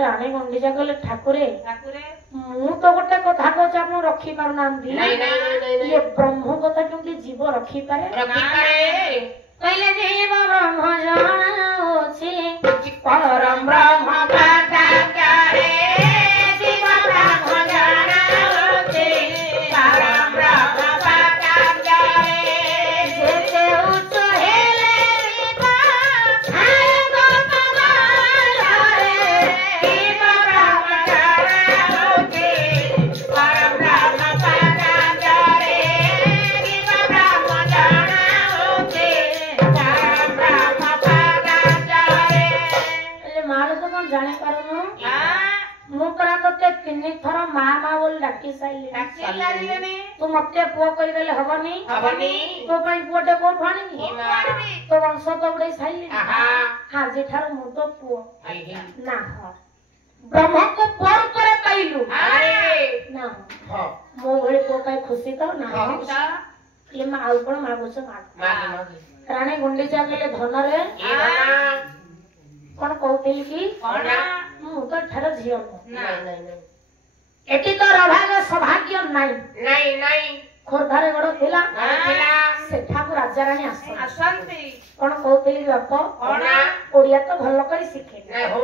रानी गुंडीचा कहले ठाकुरे ठाकुरे मु तो गोटे कथा कहछ आपण रखी पार नांदी नहीं ये ब्रह्म कथा केमती जीव रखी पारे रखी पारे कहले जीव ब्रह्म जाणुछि परम ब्रह्म पाठाचारे जीव ब्रह्म जाणुछि परम ब्रह्म पाठाचारे जेते उच्च हेले बा हाय गोपालारे जीव ब्रह्म जाणुछि परम ब्रह्म पाठाचारे जीव ब्रह्म जाणुछि परम ब्रह्म पाठाचारे ले मार तो कोन जाने पारनु हां मु परा तते तिनि थर मा मा बोल डाकी साइले टैक्सी लारिलेनी तू मते पुओ कहि देले हबनी हबनी तो पई पुओटे को ठाणी मारबी तो वंश तो उडे साइले आहा हाजे ठार मु तो पुओ आही ना हो ब्रह्म को पर करे पाइलु अरे ना हां मो घरे को काय खुशी तो ना हो हां ये मा आउ कोन मागुछ माग मागी रानी गुंडीचा गेले धन रे ए ना कोन कहतिल की कोन मु तो ठार झियो नहीं एटी तो रभागे सौभाग्य नाही नहीं खोरधारे गड़ थिला थिला सेठाकु राजा रानी आसन असंती कोन कहतिल की बाप कोन ओडिया तो भलो करी सिखे नहीं हो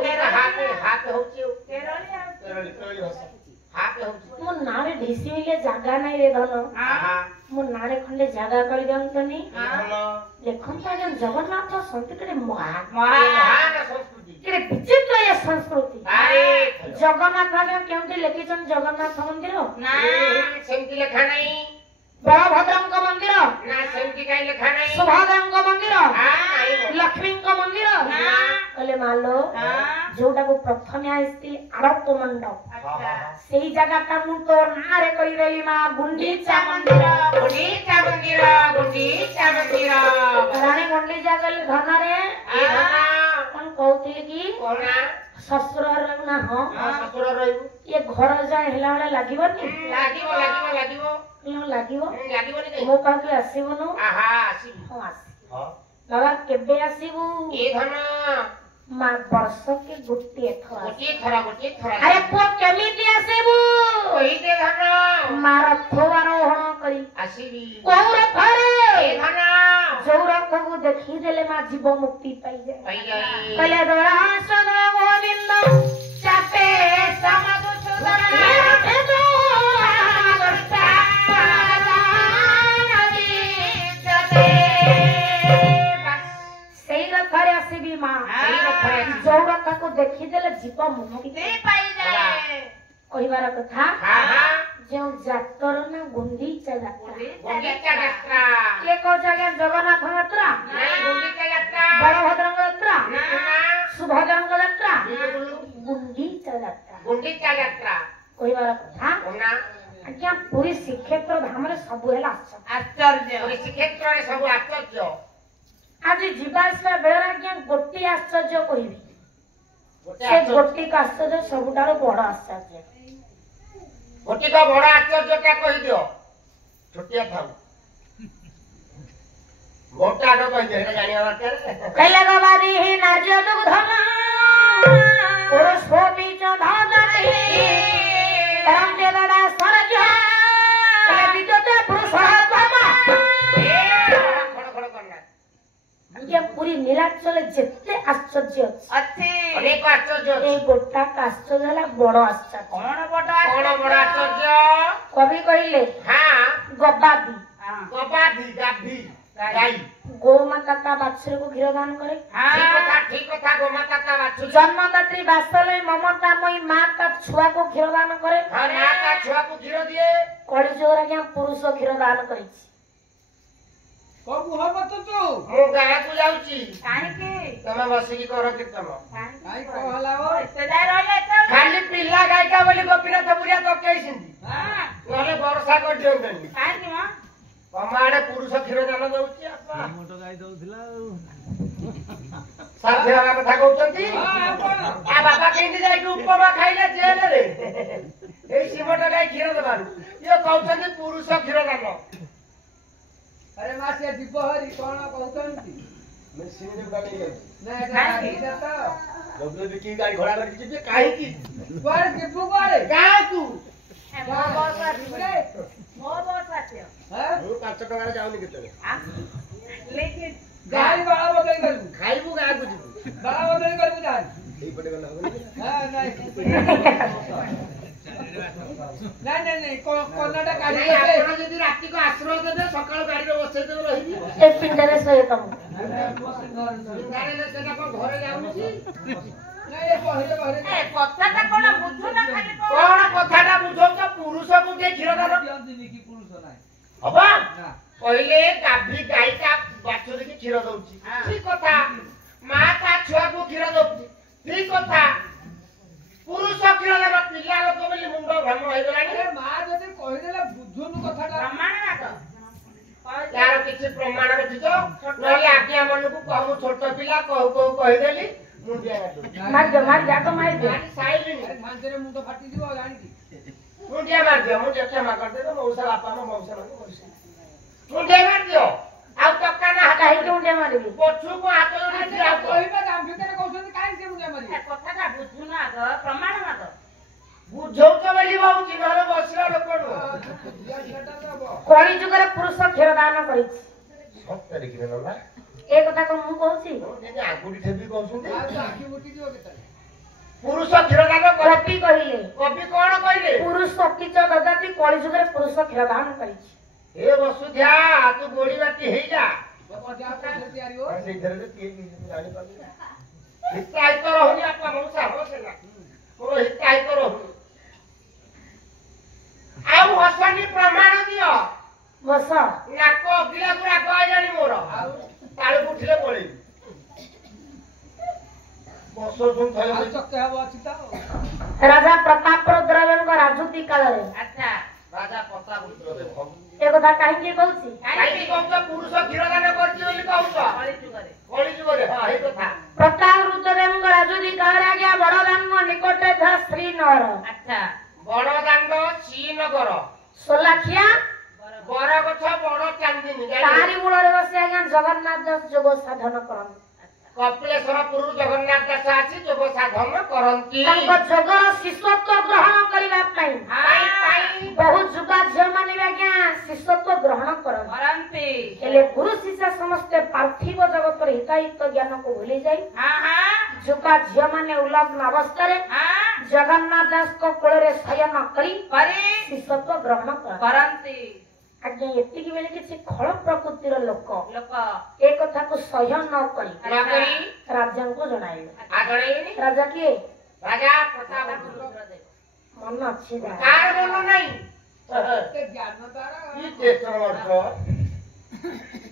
हाथ होची केरली हाथ होची मो नारे ढिसी मिले जागा नाही रे धन आहा मो नारे खंडे जागा करी दियंतनी हां देखन तो जन जगन्नाथ संस्कृति महान महान संस्कृति केरे विचित्र ये संस्कृति अरे जगन्नाथ आगे केउटी लेकिचन जगन्नाथ मंदिर ना सेमती लेखा नहीं बलभद्रंक मंदिर ना सेमती काई लेखा नहीं सुभद्रंक मंदिर हां लक्ष्मींक मंदिर ना कहले मालो हां जोटा को प्रथमे आइस्ती आरत मंडप अच्छा सेही जगह का मु तो नारे कहि देली मा गुंडीचा मंदिर गुंडीचा मंदिर रानी गुंडीचा गल धन रे ए धना कोन कहतिल की कोना ଶଶୁର ନା ହଁ ଶ୍ୱଶୁର ରହିବୁ ଏ ଘର ଯାଏ ହେଲା ବେଳେ ଲାଗିବନି ଲାଗିବ ଲାଗିବ ଲାଗିବ ଲାଗିବ ଲାଗିବନି କାଇଁ? ମୋ ପାଖକୁ ଆସିବୁନୁ ଆହା ଆସିବି ହଁ ଆସି ହଁ ବାବା କେବେ ଆସିବୁ ଏ ଧନ ମା ବର୍ଷକେ ଗୋଟିଏ ଥର ଗୋଟିଏ ଥର ଆରେ ପୁଅ କେମିତି ଆସିବୁ କହିଦେ ଧନ ମା ରଥ ଆରୋହଣ କରି ଆସିବି କୋଉ ରଥରେ ଏ ଧନ ଯୋଉ ରଥକୁ ଦେଖିଦେଲେ ମା ଜୀବ ମୁକ୍ତି ପାଇଯାଏ ପାଇଯାଏ କହିଲେ ଦୋଳା ସଦା ଗୋବିନ୍ଦ ଚାପେ ସମଦୁ ସେଇ ରଥରେ ଆସିବି ମା ସେଇ ରଥରେ ଆସିବି। ଯୋଉ ରଥକୁ ଦେଖିଦେଲେ ଜୀବ ମୁକ୍ତି ପାଇଯାଏ କହିବାର କଥା ଆହା ଯେଉଁ ଯାତ୍ରା ନା ଗୁଣ୍ଡିଚା ଯାତ୍ରା ଗୁଣ୍ଡିଚା ଯାତ୍ରା କିଏ କହୁଛ ଆଜ୍ଞା ଜଗନ୍ନାଥ ଯାତ୍ରା ନାଇଁ ଗୁଣ୍ଡିଚା ଯାତ୍ରା ବଳଭଦ୍ରଙ୍କ ଯାତ୍ରା ନା ସୁଭଦ୍ରାଙ୍କ ଯାତ୍ରା ବିଲକୁଲ ଗୁଣ୍ଡିଚା ଯାତ୍ରା ଗୁଣ୍ଡିଚା ଯାତ୍ରା କହିବାର କଥା ନା ଆଜ୍ଞା ପୁରୀ ଶ୍ରୀକ୍ଷେତ୍ର ଧାମରେ ସବୁ ହେଲା ଆଶ୍ଚର୍ଯ୍ୟ ପୁରୀ ଶ୍ରୀକ୍ଷେତ୍ରରେ ସବୁ ଆଶ୍ଚର୍ଯ୍ୟ ଆଜି ଯିବା ଆସିବା ବେଳରେ ଆଜ୍ଞା ଗୋଟିଏ ଆଶ୍ଚର୍ଯ୍ୟ କହିବି ଗୋଟେ ସେ ଆଶ୍ଚର୍ଯ୍ୟ ଗୋଟିକ ଆଶ୍ଚର୍ଯ୍ୟ ସବୁଠାରୁ ବଡ ଆଶ୍ଚର୍ଯ୍ୟ ଗୋଟିକ ବଡ ଆଶ୍ଚର୍ଯ୍ୟଟା କହିଦିଅ ଛୋଟିଆ ଥାଉ ମୋଟା ଆଗ କହିଦିଅ ଏଇଟା ଜାଣିବା ଦରକାର କହିଲେ ଗବାଦି ନାର୍ଯ୍ୟ ଦୁଗ୍ଧମ ପୁରୁଷ ବୀଜ ଧାଦତି ପରମ ଦେବତା ସରଜ କହିଲେ ବିଦ୍ୟୁତ ପୁରୁଷୋତ୍ତମ ଖଡ଼ ଖଡ଼ କରନା ଆଜ୍ଞା ପୁରୀ ନୀଳାଚଳରେ ଯେତେ ଆଶ୍ଚର୍ଯ୍ୟ ଅଛି ଅନେକ ଆଶ୍ଚର୍ଯ୍ୟ ଏଇ ଅଛି ଗୋଟାକ ଆଶ୍ଚର୍ଯ୍ୟ ହେଲା ବଡ ଆଶ୍ଚର୍ଯ୍ୟ କଣ ବଡ ଆଶ୍ଚର୍ଯ୍ୟ କବି କହିଲେ ହଁ ଗବାଦି ଗବାଧି ଗାଧି ଗାଈ ଗୋମାତା ତା ବାଛୁରୀକୁ କ୍ଷୀର ଦାନ କରେ ଠିକ କଥା ଗୋମାତା ତା ବାଛୁରୀ ଜନ୍ମଦାତ୍ରୀ ବାତ୍ସଲ୍ୟ ମମତାମୟୀ ମା ତା ଛୁଆକୁ କ୍ଷୀର ଦାନ କରେ ହଁ ମା ତା ଛୁଆକୁ କ୍ଷୀର ଦିଏ କଳିଯୁଗରେ ଆଜ୍ଞା ପୁରୁଷ କ୍ଷୀର ଦାନ କରିଛି କବୁ ହବ ତୁ ମୁଁ ଗାଁକୁ ଯାଉଛି କାହିଁକି ତମେ ବସିକି କର କୀର୍ତ୍ତନ କାଇଁ କହ ହେଲା ଓ ଖାଲି ପିଲା ଗାଇକା ବୋଲି ଗୋପୀନାଥ ବୁଢିଆ ପକେଇଛନ୍ତି ନହେଲେ ବର୍ଷା କରିଦିଅନ୍ତନି କାହିଁକି ମା ତମ ଆଡେ ପୁରୁଷ କ୍ଷୀର ଦାନ ଦଉଛି ଆପା ମୋଟ ଗାଈ ଦଉଥିଲା ଆଉ ସାଥି ହବା କଥା କହୁଛନ୍ତି ଆ ବାବା କେମିତି ଯାଇକି ଉପମା ଖାଇଲେ ଜେଲରେ ଏଇ ସିମଟ ଗାଈ କ୍ଷୀର ଦେବାରୁ ଇଏ କହୁଛନ୍ତି ପୁରୁଷ କ୍ଷୀର ଦାନ ଆରେ ମା ସେ ଯିବ ହରି କଣ କହୁଛନ୍ତି ମେସିନରେ ଗୁଡା ନେଇ ଯାଉଛି ନା ଏଟା ଗାଡିଟା ତ ଜବର ବିକି ଗାଈ ଘୋଡା କରିକି ଯିବେ କାହିଁକି କୁଆଡେ ଯିବୁ କୁଆଡେ ଗାଁକୁ ମୋ ବସ ଆସିବ ରେ ମୋ ବସ ଆସିବ ହଁ ମୁଁ 5 ଟଙ୍କାରେ ଯାଉନି କେତେବେଳେ ଗାଡି ବାଳ ବଦଳି କରିବୁ ଖାଇବୁ ଗାଁକୁ ଯିବୁ ବାଳ ବଦଳି କରିବୁ ଯାହାନି ଏଇପଟେ ଗଲେ ହବନି ହଁ ନାଇଁ ନାଇଁ କର୍ଣ୍ଣାଟା କାଢି ନାଇଁ, ଆପଣ ଯଦି ରାତିକୁ ଆଶ୍ରୟ ଦେବେ ସକାଳୁ ଗାଡିରେ ବସେଇଦେବେ ରହିବି ଏ ପିଣ୍ଡରେ ଶୋଇବ ତମକୁ ସେଟା କଣ ଘରେ ଯାଉଛି ନାଇଁ ଏ ବହିରେ ବହିରେ କଥାଟା କଣ ବୁଝୁନ ଖାଲି କଣ କଥାଟା ବୁଝଉଛ ପୁରୁଷକୁ ଟିକେ କ୍ଷୀର ଦାନ ଦିଅନ୍ତିନି କି ପୁରୁଷ ନାହିଁ ହବ ନା କହିଲେ ଗାଭୀ ଗାଈଟା ବାଛୁରୀକି କ୍ଷୀର ଦଉଛି ଠିକ କଥା ମା ତା ଛୁଆକୁ କ୍ଷୀର ଦଉଛି ଠିକ କଥା ପୁରୁଷ କ୍ଷୀର ଦାନ ପିଲା ଲୋକ ବୋଲି ମୁଣ୍ଡ ଭ୍ରମ ହେଇଗଲାଣି ଆରେ ମା ଯଦି କହିଦେଲେ ବୁଝୁନୁ କଥାଟା ତାର କିଛି ପ୍ରମାଣ ରଖିଛ ନହେଲେ ଆଜ୍ଞା ମନକୁ କହୁ ଛୋଟ ପିଲା କହୁ କହୁ କହିଦେଲି ମୁଣ୍ଡିଆ ମାରିଦିଅ ମାରିଦିଅ ଆଗ ମାରିଦିଅ ସାଇଲିନି ଆରେ ଧାନରେ ମୁଣ୍ଡ ଫାଟିଯିବ ଜାଣିକି ମୁଣ୍ଡିଆ ମାରିଦିଅ ମୁଁ କ୍ଷମା କରିଦେବେ ମଉସା ବାପା ମଉସା ମୁଣ୍ଡିଆ ମାରିଦିଅ ଆଉ ଟକା ନା ହାତ କାହିଁକି ମୁଣ୍ଡିଆ ମାରିବି ପଛୁକୁ ହାତ ଯୋଡି ଛିଡା ହୁଅ। କହିବା ଗାମ୍ଭୀର୍ୟରେ କହୁଛନ୍ତି କାହିଁ ସେ ମୁଣ୍ଡିଆ ମାରିବେ କଥାଟା ବୁଝୁନ ଆଗ ପ୍ରମାଣ ମାଗ ବୁଝଉଛ ବୋଲି ଭାବୁଛି ନହେଲେ ବସିଲା ଲୋକ ନୁହଁ କଳି ଯୁଗରେ ପୁରୁଷ କ୍ଷୀର ଦାନ କରିଛି ସତରେ କି ନଲା ଏ କଥା କଣ ମୁଁ କହୁଛି ଯେମିତି ଆଙ୍ଗୁଠି ଠେପି କହୁଛନ୍ତି ଆଉ ତ ଆଖି ମୁଟିଯିବ କେତେବେଳେ ପୁରୁଷ କ୍ଷୀର ଦାନ କରେ କବି କହିଲେ କବି କଣ କହିଲେ ପୁରୁଷ ଅତିଚ ଦଦାତି କଳି ଯୁଗରେ ପୁରୁଷ କ୍ଷୀର ଦାନ କରିଛି ଏ ବସୁଧ୍ୟା ତୁ ଗୋଳି ବାଟି ହେଇଯା ତିଆରି ହୋ ସେଇଥିରେ କିଏ ଜାଣିପାରୁନି ହିତାହିତ ରହୁନି ବାପା ମଉସା ହସ ନା ମୋର ହିତାହିତ ରହୁନି ଆଉ ହସନି ପ୍ରମାଣ ଦିଅ ବସ ନାକ ଅଗିଲା ଗୁଡା କହିଲାଣି ମୋର ଆଉ ତାଳୁକୁ ଉଠିଲେ ପଳେଇବି ବସ ଶୁଣି ଆଉ ଚକ୍କେ ହବ ଅଛି ତ ରାଜା ପ୍ରତାପ ରୁଦ୍ରଦେବଙ୍କ ରାଜୁତି କାଳରେ ଆଚ୍ଛା ରାଜା ପ୍ରତାପ ରୁଦ୍ରଦେବ ଏ କଥା କାହିଁକି କହୁଛି କାହିଁକି କହୁଛ ପୁରୁଷ କ୍ଷୀର ଦାନ କରିଛି ବୋଲି କହୁଛ କଳି ଯୁଗରେ ହଁ ଏଇ କଥା ପ୍ରତାପ ରୁଦ୍ର ମନ୍ତଦେବଙ୍କ ରାଜୁଧିକାର ଆଜ୍ଞା ବଡ଼ଦାଣ୍ଡ ନିକଟରେ ଥିବା ଶ୍ରୀନଗର। ଆଚ୍ଛା ବଡ଼ଦାଣ୍ଡ ଶ୍ରୀନଗର ସୋଲାଖିଆ ବରଗଛ ବଡ଼ ଚାନ୍ଦିନୀ ତାରି ମୂଳରେ ବସି ଆଜ୍ଞା ଜଗନ୍ନାଥ ଦାସ ଯୋଗ ସାଧନ କରନ୍ତି। କପିଳେଶ୍ୱରପୁରରୁ ଜଗନ୍ନାଥ ଦାସ ଆସି ଯୋଗ ସାଧନ କରନ୍ତି। ତାଙ୍କ ଯୋଗର ଶିଷ୍ୟତ୍ୱ ଗ୍ରହଣ କରିବା ପାଇଁ ବହୁ ଯୁବା ଝିଅ ମାନେ ବି ଆଜ୍ଞା ଶିଷ୍ୟତ୍ୱ ଗ୍ରହଣ କରନ୍ତି। ହେଲେ ଗୁରୁ ଶିଷ୍ୟ ସମସ୍ତେ ପାର୍ଥିବ ଜଗତର ହିତାହିତ ଜ୍ଞାନକୁ ଭୁଲି ଯାଇ ଯୁବା ଝିଅ ମାନେ ଉଲଗ୍ନ ଅବସ୍ଥାରେ ଜଗନ୍ନାଥ ଦାସଙ୍କ କୋଳରେ ଶୟନ କରି ଶିଷ୍ୟତ୍ୱ ଗ୍ରହଣ କରନ୍ତି। ଆଜ୍ଞା ଏତିକି ବେଳେ କିଛି ଖଳ ପ୍ରକୃତିର ଲୋକ ଏ କଥାକୁ ସହ୍ୟ ନ କରି ରାଜାଙ୍କୁ ଜଣାଇଲେ। ରାଜା କିଏ? ରାଜା ପ୍ରତାପ ମନ ଅଛି କାହାର ମନ ନାହିଁ?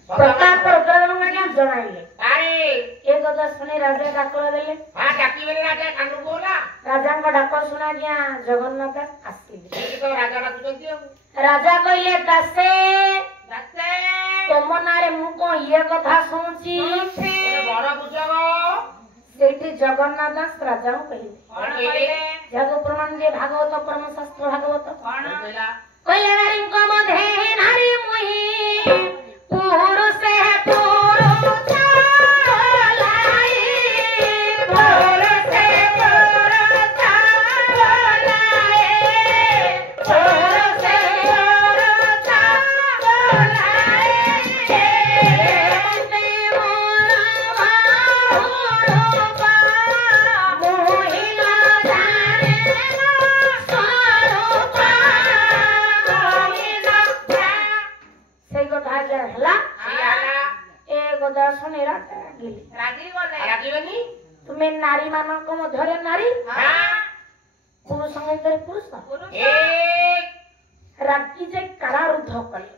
ପ୍ରତାପ ରୁଦ୍ରଦେବଙ୍କୁ ଆଜ୍ଞା ଜଣାଇଲେ। ଏ କଥା ଶୁଣି ରାଜା ଡାକରା ଦେଲେ। ରାଜାଙ୍କ ଡାକ ଶୁଣି ଆଜ୍ଞା ଜଗନ୍ନାଥ ଆସିଲେ। ରାଜା କହିଲେ ଦାସେ ତମ ନାଁରେ ମୁଁ କଣ ଇଏ କଥା ଶୁଣୁଛି? ସେଇଠି ଜଗନ୍ନାଥ ଦାସ ରାଜାଙ୍କୁ କହିଲେ ଯାହାକୁ ପ୍ରମାଣ ଦିଏ ଭାଗବତ ପରମ ଶାସ୍ତ୍ର ଭାଗବତ କହିଲେ ନାରୀଙ୍କ ମଧ୍ୟେ ନାରୀ ମୁହିଁ ପୁରୁଷେ ତୁମେ ନାରୀ ମାନଙ୍କ ମଧ୍ୟରେ ନାରୀ ପୁରୁଷ ଭିତରେ ପୁରୁଷ ରାଗି ଯେ କାରାରୁଦ୍ଧ କଲେ।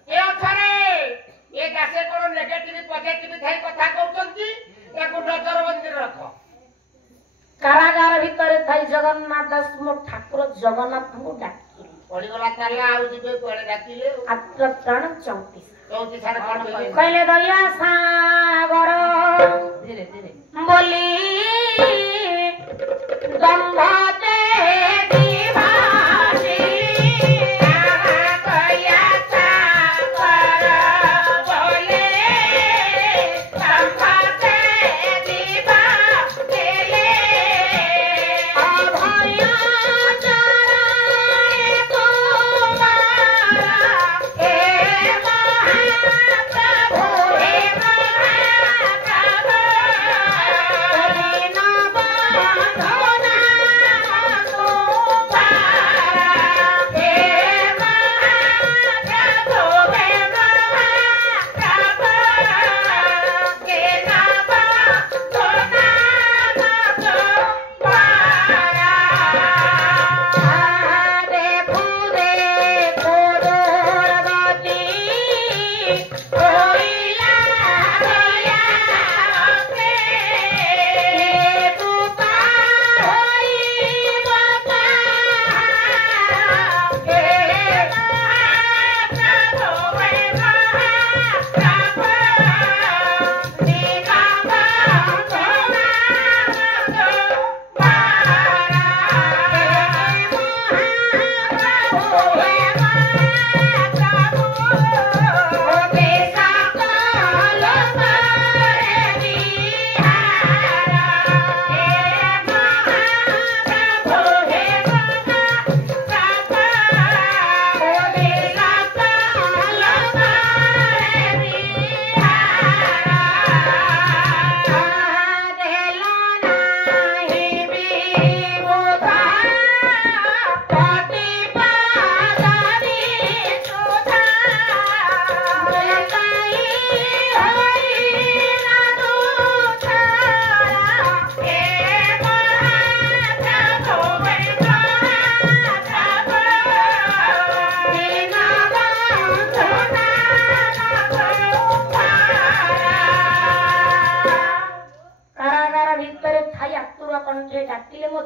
କାରାଗାର ଭିତରେ ଥାଇ ଜଗନ୍ନାଥ ଦାସ ମୋ ଠାକୁର ଜଗନ୍ନାଥଙ୍କୁ ଡାକିଲେ। ଆତ୍ମପ୍ରାଣ 34 କହିଲେ ଦୟା ସାଗର ବୋଲି ଦମ୍ଭ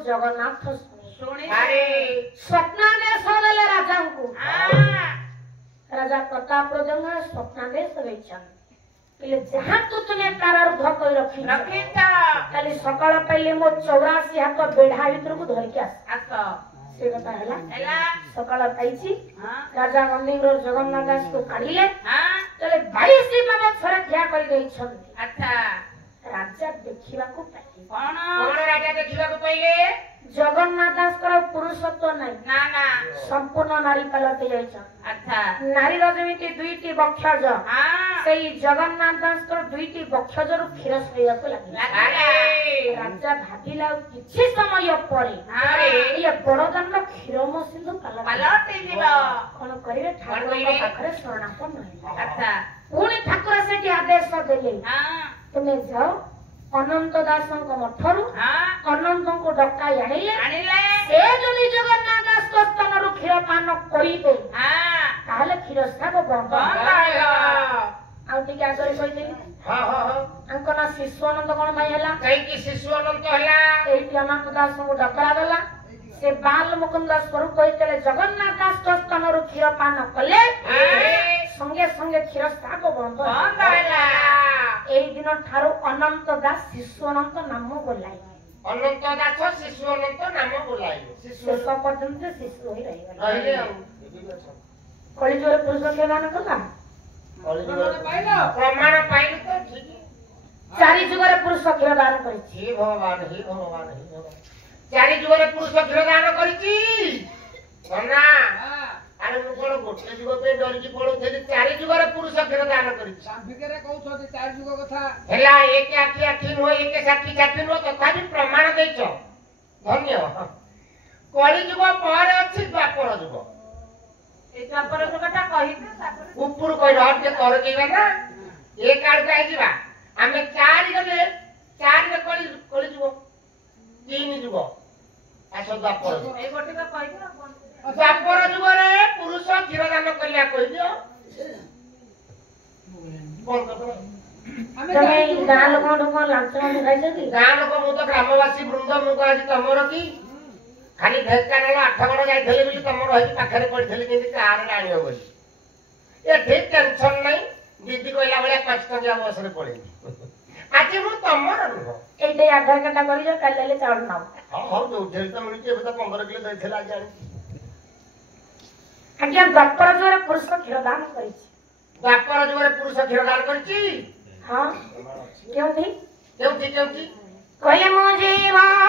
ଜଗନ୍ନାଥ ସ୍ୱପ୍ନାଦେଶ ଦେଲେ ରାଜାଙ୍କୁ। ରାଜା ପ୍ରତାପ ସ୍ୱପ୍ନାଦେଶ ଦେଇଛନ୍ତି କହିଲେ ଯାହା ତୁ ତୁମେ କାରାରୁଦ୍ଧ କରି ରଖିଛ କାଲି ସକାଳ ପାଇଲେ ମୋ 84 ହାତ ବେଢା ଭିତରକୁ ଧରିକି ଆସ ସେ କଥା ହେଲା ସକାଳ ପାଇଛି ରାଜା ମନ୍ଦିର ଜଗନ୍ନାଥ ଦାସକୁ କାଢିଲେ ତାହେଲେ 22 ବାବା ଛରା ଠିଆ କରି ଦେଇଛନ୍ତି ରାଜା ଦେଖିବାକୁ ପାଇଲେ କଣ ରାଜା ଦେଖିବାକୁ ପାଇଲେ ଜଗନ୍ନାଥ ଦାସଙ୍କର ପୁରୁଷତ୍ୱ ନାହିଁ ସମ୍ପୂର୍ଣ୍ଣ ନାରୀ ପାଲଟି ଯାଇଛନ୍ତି ନାରୀର ଯେମିତି 2ଟି ବକ୍ଷଜ ସେଇ ଜଗନ୍ନାଥ ଦାସଙ୍କର 2ଟି ବକ୍ଷଜରୁ କ୍ଷୀର ଶୋଇବାକୁ ଲାଗିଲା ରାଜା ଭାବିଲା କିଛି ସମୟ ପରେ ଇଏ ବଡଦାଣ୍ଡ କ୍ଷୀରମ ସିନ୍ଧୁ ପାଲଟିଯିବ କଣ କରିବେ ଠାକୁରଙ୍କ ପାଖରେ ଶରଣାପନ୍ନ ହେଲେ ପୁଣି ଠାକୁର ସେଠି ଆଦେଶ ଦେଲେ ତୁମେ ଯାଅ ଅନନ୍ତ ଦାସଙ୍କ ମଠରୁ ଅନନ୍ତଙ୍କୁ ଡକାଇ ଆଣିଲେ ସେ ଯଦି ଜଗନ୍ନାଥ ଦାସଙ୍କ ସ୍ତନରୁ କ୍ଷୀର ପାନ କରିବେ ତାହେଲେ କ୍ଷୀରସ୍ରାବ ବନ୍ଦ ଆଉ ଟିକେ ଆଗରେ କହିଦେବି ଆଙ୍କ ନା ଶିଶୁ ଅନନ୍ତ କଣ ପାଇଁ ହେଲା କାହିଁକି ଶିଶୁ ଅନନ୍ତ ହେଲା ଏଇଠି ଅନନ୍ତ ଦାସଙ୍କୁ ଡକରା ଗଲା ସେ ବାଲ ମୁକୁନ୍ଦ ସ୍ୱରୂପ ଯେତେବେଳେ ଜଗନ୍ନାଥ ଦାସଙ୍କ ସ୍ତନରୁ କ୍ଷୀର ପାନ କଲେ ସଙ୍ଗେ ସଙ୍ଗେ କ୍ଷୀରସ୍ରାବ ବନ୍ଦ ହେଲା এই দিন ঠারু অনন্ত দাস শিশু অনন্ত নাম বলাই ଅନନ୍ତ ଦାସ ଶିଶୁ ଅନନ୍ତ ନାମ ବୋଲାଇଲେ শেষ পর্যন্ত শিশু হয়ে রহিগলে কলিযুগের পুরুষ দান কলা ପ୍ରମାଣ ପାଇଲୁ ତ ଠିକ চারি যুগের পুরুষ ক্ষীর দান করেছে হে ଭଗବାନ হে ଭଗବାନ হে ଭଗବାନ ଚାରି ଯୁଗରେ ପୁରୁଷ କ୍ଷୀର ଦାନ କରିଛି ନା ଆରେ ମୁଁ କଣ ଗୋଟେ ଯୁଗ ପାଇଁ ଡରିକି ପଳଉଥିଲି ଚାରି ଯୁଗରେ ପୁରୁଷ କ୍ଷୀର ଦାନ କରିଛି କହୁଛନ୍ତି 4 ଯୁଗ କଥା ହେଲା ଏକ ଆଖି ନୁହଁ ଏକ ସାକ୍ଷୀ ନୁହଁ ତଥାପି ପ୍ରମାଣ ଦେଇଛ ଧନ୍ୟ କଳି ଯୁଗ ପରେ ଅଛି ଦ୍ୱାପର ଯୁଗ এই দ্বাপর যুগটা কহিবে তারপরে ଉପରୁ କହିଲ ଟିକେ ତର ଯିବା ନା ଏ କାର୍ଡ ଯିବା ଆମେ ଚାରି ଗଲେ ଚାରିରେ କଳି ଯୁଗ 3 ଯୁଗ ଆସ ଦ୍ୱାପର ଯୁଗ এই গটিকা কহিবে না ଦ୍ୱାପର ଯୁଗରେ ପୁରୁଷ କ୍ଷୀର ଦାନ କରିବା କହିଦିଅ ତମେ ଗାଁ ଲୋକଠୁ କଣ ଲାଞ୍ଚ ଖାଇଛ କି ଗାଁ ଲୋକ ମୁଁ ତ ଗ୍ରାମବାସୀ ବୃନ୍ଦ ମୁଁ ଆଜି ତମର କି ଖାଲି ଢେଙ୍କାନାଳ 8 ଗଡ଼ ଯାଇଥିଲେ ବୋଲି ତମର ହେଇକି ପାଖରେ ପଡିଥିଲେ କେମିତି କାରରେ ଆଣିବ ବୋଲି ଏଠି ଟେନସନ ନାହିଁ ଦିଦି କହିଲା ଭଳିଆ 5 ଟଙ୍କିଆ ବସରେ ପଳେଇବି ଆଜି ମୁଁ ତମର ନୁହଁ এইটাই আধার কার্ডটা করিছ কালি হেলে চাউল নাও ହଉ ଯୋଉଠି ତ ମିଳୁଛି ଏବେ ତ 15 କିଲୋ ଦେଇଥିଲା ଆଜି ଆଣିଛି ଆଜ୍ଞା ଦ୍ୱାପର ଯୁଗରେ ପୁରୁଷ କ୍ଷୀର ଦାନ କରିଛି ଦ୍ୱାପର ଯୁଗରେ ପୁରୁଷ କ୍ଷୀର ଦାନ କରିଛି ହଁ କେଉଁଠି କେଉଁଠି କହିଲେ ମୁଁ ଜୀବନରେ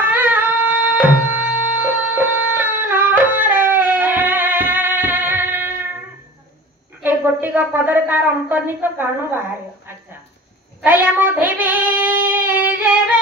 এই ଗୋଟିକ ପଦରେ ତାର ଅନ୍ତର୍ନିହିତ କାରଣ ବାହାରିବ କହିଲେ ମୁଁ ଥିବି ଯେବେ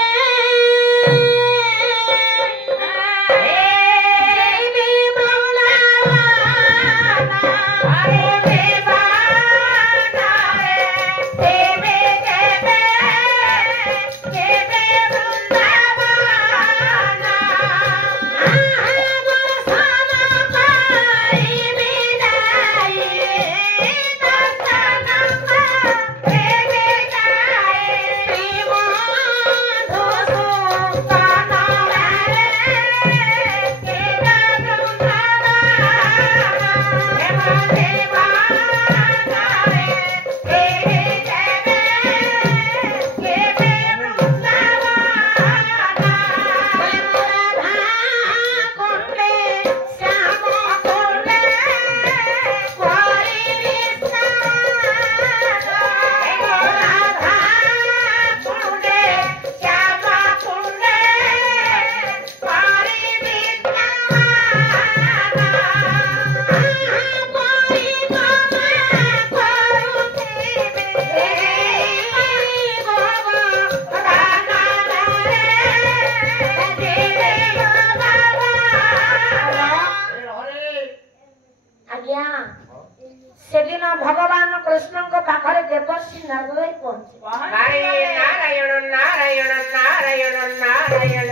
ସେଦିନ ଭଗବାନ କୃଷ୍ଣଙ୍କ ପାଖରେ ଦେବର୍ଷି ନାରଦ ପହଞ୍ଚି ନାରାୟଣ ନାରାୟଣ ନାରାୟଣ ନାରାୟଣ